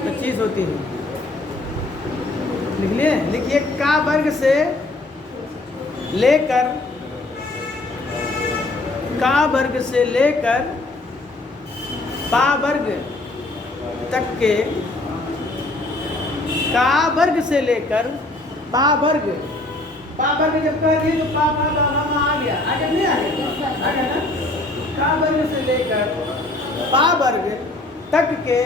25 होती है। लिख लिए? लिखिए का वर्ग से लेकर, का वर्ग से लेकर पा वर्ग तक के, का वर्ग से लेकर पा वर्ग, पा वर्ग जब कह दिए तो पा आ गया, आगे नहीं आ गया ना? का वर्ग से लेकर पा वर्ग तक के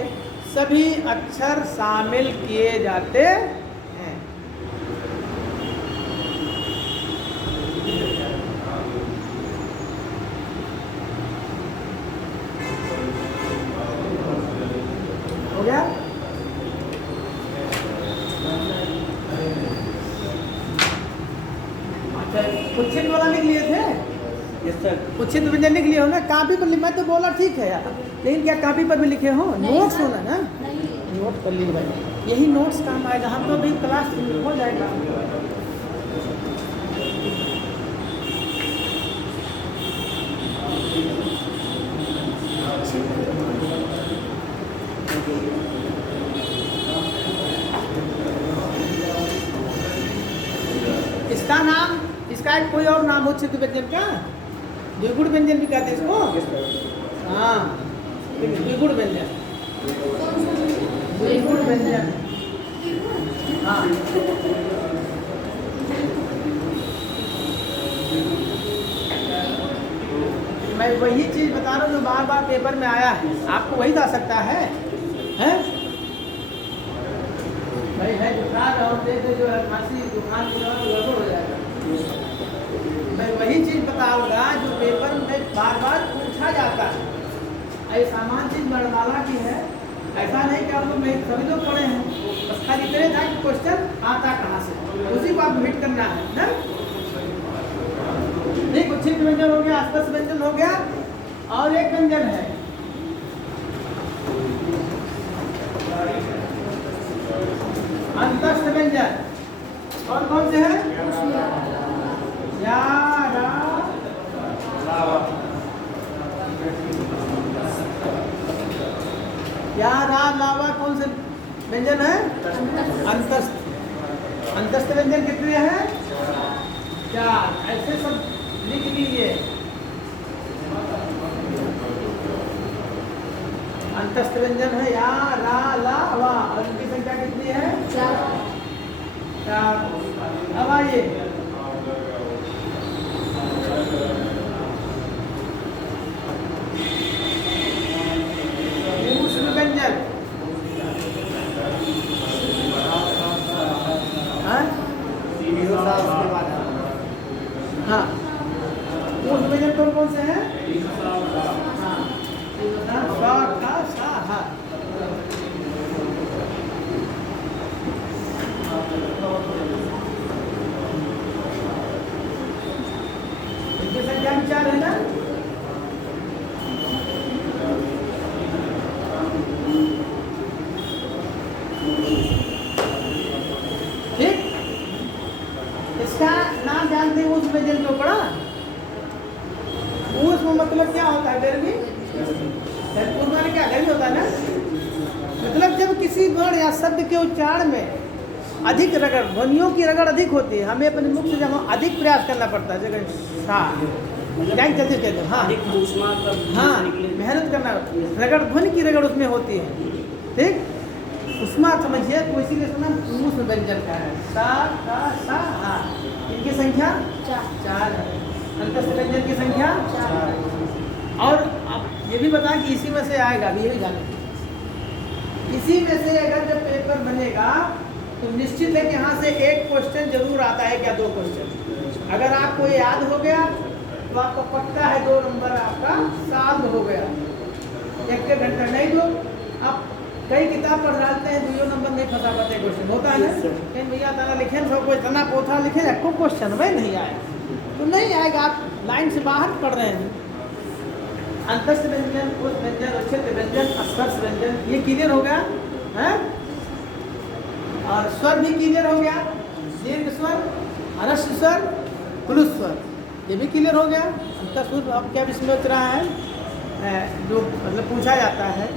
सभी अक्षर शामिल किए जाते हैं। हो गया? उच्छेद वाला लिख लिए थे? Yes sir. उच्छेद व्यंजन लिख लिए हो ना? कापी पर मैं तो बोला ठीक है यार, लेकिन क्या कापी पर भी लिखे हो? नोट्स होना ना, नोट कर लीजिए भाई, यही नोट्स काम आएगा। हम तो अभी क्लास हो जाएगा। इसका नाम, इसका एक कोई और नाम हो उच्छेद व्यंजन का? द्विगुण व्यंजन भी कहते हैं इसको। हाँ, द्विगुण व्यंजन, द्विगुण व्यंजन। हाँ, मैं वही चीज बता रहा हूँ जो बार बार पेपर में आया है, आपको वही आ सकता है, हैं? भाई है जुकाम और जैसे जो है खांसी जुकाम गड़बड़ हो जाएगा। मैं वही चीज बताऊंगा जो पेपर में बार बार पूछा जाता है। ऐसी सामान्य चीज वर्णमाला की है, ऐसा नहीं कि आप लोग नहीं सभी लोग पढ़े हैं, बस खाली इतने था कि क्वेश्चन आता कहाँ से, उसी को आप हिट करना है ना। नहीं, उच्छेद व्यंजन हो गया, स्पर्श व्यंजन हो गया, और एक व्यंजन है अंतस्थ व्यंजन। कौन कौन से हैं? या, रा, या, रा, लावा कौन से व्यंजन है? अंतस्थ। अंतस्थ व्यंजन कितने हैं? 4। ऐसे सब लिख लीजिए। अंतस्थ व्यंजन है या, रा, ला, वा, और इनकी संख्या कितनी है? 4। अब आइए ऊष्म व्यंजन। हाँ, ऊष्म व्यंजन कौन कौन से हैं? इनकी संख्या 4 है ना? ठीक, इसका नाम जानते हैं ऊष्म व्यंजन जो पढ़ा? ऊष्म मतलब क्या होता है? गर्मी। ऊष्मा क्या गर्मी होता है ना? मतलब जब किसी वर्ण या शब्द के उच्चारण में अधिक रगड़, ध्वनियों की रगड़ अधिक होती है, हमें अपने मुख से जब अधिक प्रयास करना पड़ता है, जगह चलते कहते हैं। हाँ हाँ, मेहनत करना, रगड़, ध्वनि की रगड़ उसमें होती है। ठीक, उष्मा समझिए, तो इसीलिए सुना ऊष्म व्यंजन का है। सा, का, सा, हा। इनकी संख्या 4 है। अंतस्थ व्यंजन की संख्या 4। और अब ये भी बता कि इसी में से आएगा, अभी यही जाने, इसी में से अगर जब पेपर बनेगा तो निश्चित है कि यहाँ से एक क्वेश्चन जरूर आता है, क्या 2 क्वेश्चन। अगर आपको याद हो गया तो आपका पक्का है 2 नंबर आपका साल हो गया। 1 घंटा नहीं दो, आप कई किताब पढ़ डालते हैं 2 नंबर नहीं फंसा पाते क्वेश्चन, होता है ना। लेकिन भैया तारा लिखे सब कोई इतना पोथा लिखे आपको क्वेश्चन में नहीं आएगा, तो नहीं आएगा, आप लाइन से बाहर पढ़ रहे हैं। अंतस्थ व्यंजन, उस व्यंजन, उच्छिष्ट व्यंजन, स्पर्श व्यंजन, ये क्लियर हो गया है। और स्वर भी क्लियर हो गया, दीर्घ स्वर, ह्रस्व स्वर, प्लुस स्वर, ये भी क्लियर हो गया। अंतस्थ अब क्या इसमें उतरा है जो मतलब पूछा जाता है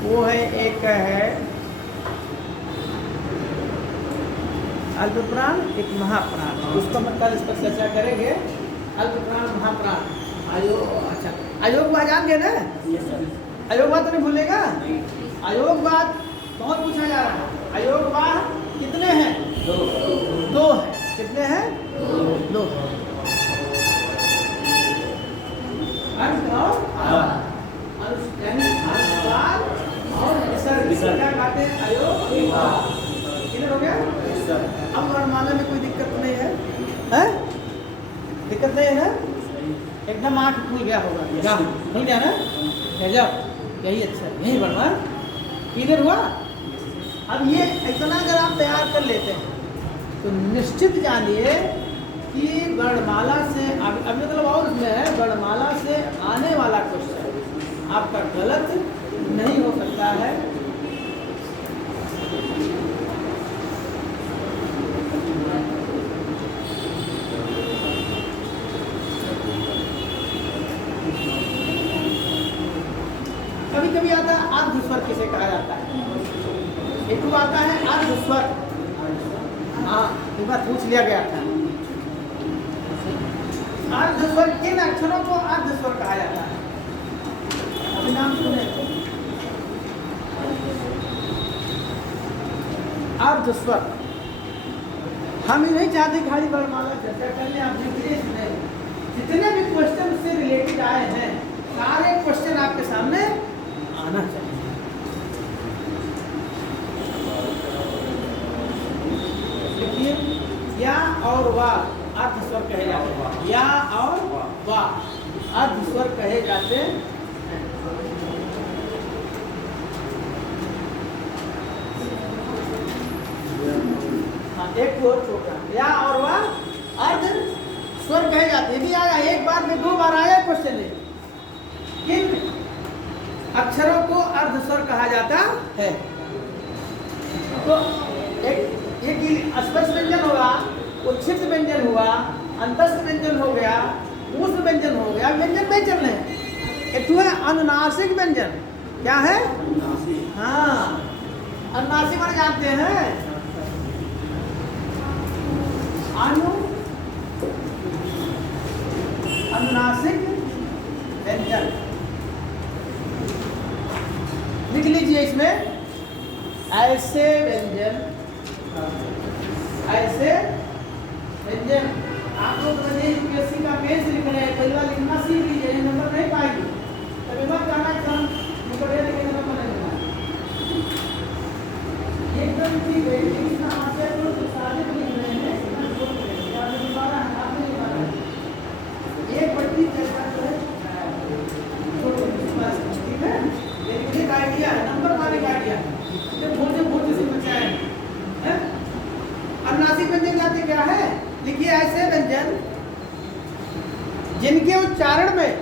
वो है, एक है अल्पप्राण, एक महाप्राण, उसको हम कल इस पर चर्चा करेंगे। अल्पप्राण, महाप्राण, अच्छा अयोगवाद जान गए ना? अयोगवाद तो नहीं भूलेगा। अयोगवाद कौन पूछा जा रहा है? अयोगवाद कितने हैं? 2 है। कितने हैं? 2 है। अर्थ और अनुस्वार और विसर्ग, क्या कहते हैं? अयोगवाद। क्लियर हो गया? अब वर्णमाला में कोई दिक्कत नहीं है, हैं? दिक्कत नहीं है ना? एकदम आँख खुल गया होगा, खुल गया ना? गजब, यही अच्छा, यही बढ़िया। क्लियर हुआ? अब ये इतना अगर आप तैयार कर लेते हैं तो निश्चित जानिए कि वर्णमाला से अब मतलब और उसमें है, वर्णमाला से आने वाला क्वेश्चन आपका गलत नहीं हो सकता है। कभी कभी आता है अर्ध स्वर, किसे कहा जाता है? एक तो आता है अर्ध स्वर, हाँ एक बार पूछ लिया गया था। अर्ध स्वर, किन अक्षरों को अर्ध स्वर कहा जाता है? अभी नाम सुने? अर्ध स्वर। हम ही नहीं चाहते खाली वर्णमाला चर्चा कर लें, आप देखिए इसमें जितने भी क्वेश्चन से रिलेटेड आए हैं सारे क्वेश्चन आपके सामने आना चाहिए। देखिए, या और वाह अर्ध स्वर कहे जाते हैं। या और वाह अर्ध स्वर कहे जाते हैं। हाँ, एक और छोटा, या और वाह अर्ध स्वर कहे जाते हैं। भी आया एक बार में 2 बार आया क्वेश्चन है। किन अक्षरों को अर्ध स्वर कहा जाता है? तो एक स्पर्श व्यंजन होगा, उच्छिष्ट व्यंजन हुआ, अंतस्थ व्यंजन हो गया, ऊष्म व्यंजन हो गया, व्यंजन में चल रहे हैं। एक तो है अनुनासिक व्यंजन। क्या है? हाँ, अनुनासिक माने जानते हैं? अनुनासिक व्यंजन लिख लीजिए इसमें, ऐसे व्यंजन, ऐसे व्यंजन। आप लोग यूपीएससी का मेंस लिख रहे हैं, पहला लिखना सीख लीजिए, नंबर नहीं पाएंगे। तभी मत कहना कि हम पढ़े लिखे नंबर नहीं मिला। एकदम ठीक है, इतना आशय तो सारे लिख रहे हैं, एक बड़ी चर्चा जो है ठीक है, एक आइडिया है, नंबर माने का आइडिया है, भोज से बचाए हैं। अनुनासिक व्यंजन जाते क्या है? लिखिए, ऐसे व्यंजन जिनके उच्चारण में,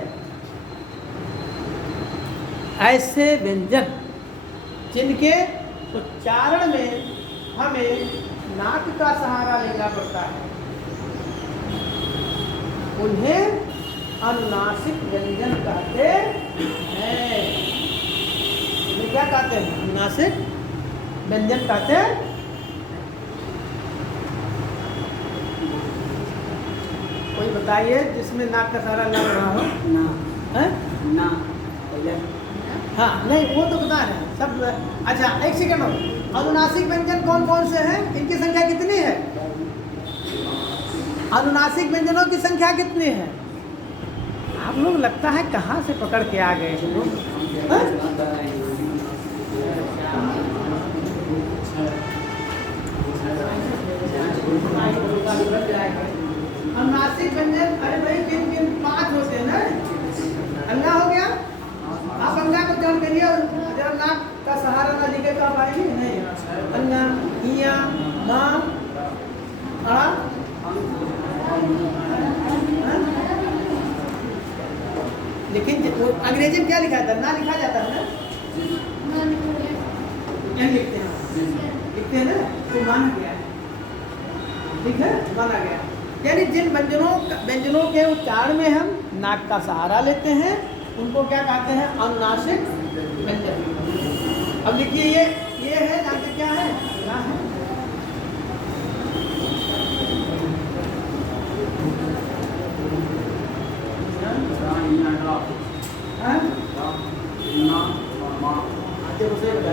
ऐसे व्यंजन जिनके उच्चारण में हमें नाक का सहारा लेना पड़ता है, उन्हें अनुनासिक व्यंजन कहते हैं। उन्हें क्या कहते हैं? अनुनासिक व्यंजन कहते हैं। कोई बताइए जिसमें नाक का सहारा लग रहा हो। ना है ना, हाँ, नहीं वो तो बता रहे हैं सब। अच्छा एक सेकंड हो, अनुनासिक व्यंजन कौन कौन से हैं? इनकी संख्या कितनी है? अनुनासिक व्यंजनों की संख्या कितनी है? आप लोग लगता है कहाँ से पकड़ के आ गए हैं लोग? अनुनासिक व्यंजन, अरे भाई किन किन 5 होते हैं ना। अंगा हो गया, आप अंगा को जान करिए, जब नाक का सहारा ना दिखे तो आप आएंगे नहीं। अंगा, इया, माँ, आ, लेकिन वो अंग्रेजी में क्या लिखा था, ना लिखा जाता है ना, एन लिखते हैं ना, तो माना गया है, ठीक है, माना गया। यानी जिन व्यंजनों के उच्चारण में हम नाक का सहारा लेते हैं उनको क्या कहते हैं, अनुनासिक व्यंजन। अब देखिए ये है, जानते क्या है, क्या है,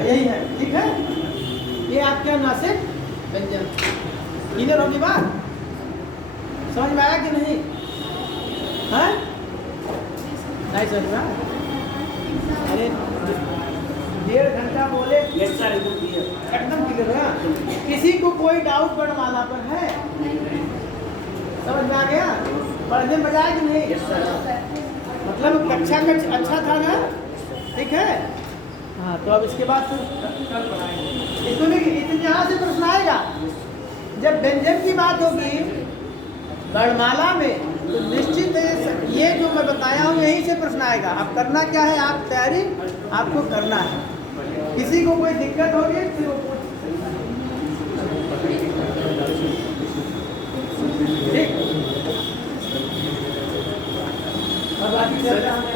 यही है, ठीक है, ये आपके अनुनासिक व्यंजन। क्लियर होगी बात, समझ में आया कि नहीं, है नहीं समझ में आया? अरे 1.5 घंटा बोले, यस सर, एकदम क्लियर। एकदम क्लियर है। किसी को कोई डाउट वर्णमाला पर है, समझ में आ गया, पढ़ने में आया कि नहीं? Yes sir. मतलब कक्षा का अच्छा था ना, ठीक है, हाँ। तो अब इसके बाद फिर कल पढ़ाएंगे इसको। नहीं, यहाँ से प्रश्न आएगा जब व्यंजन की बात होगी वर्णमाला में, तो निश्चित है ये जो मैं बताया हूँ यहीं से प्रश्न आएगा। अब करना क्या है, आप तैयारी आपको करना है। किसी को कोई दिक्कत होगी फिर वो पूछ, ठीक। अब बाकी चर्चा हमें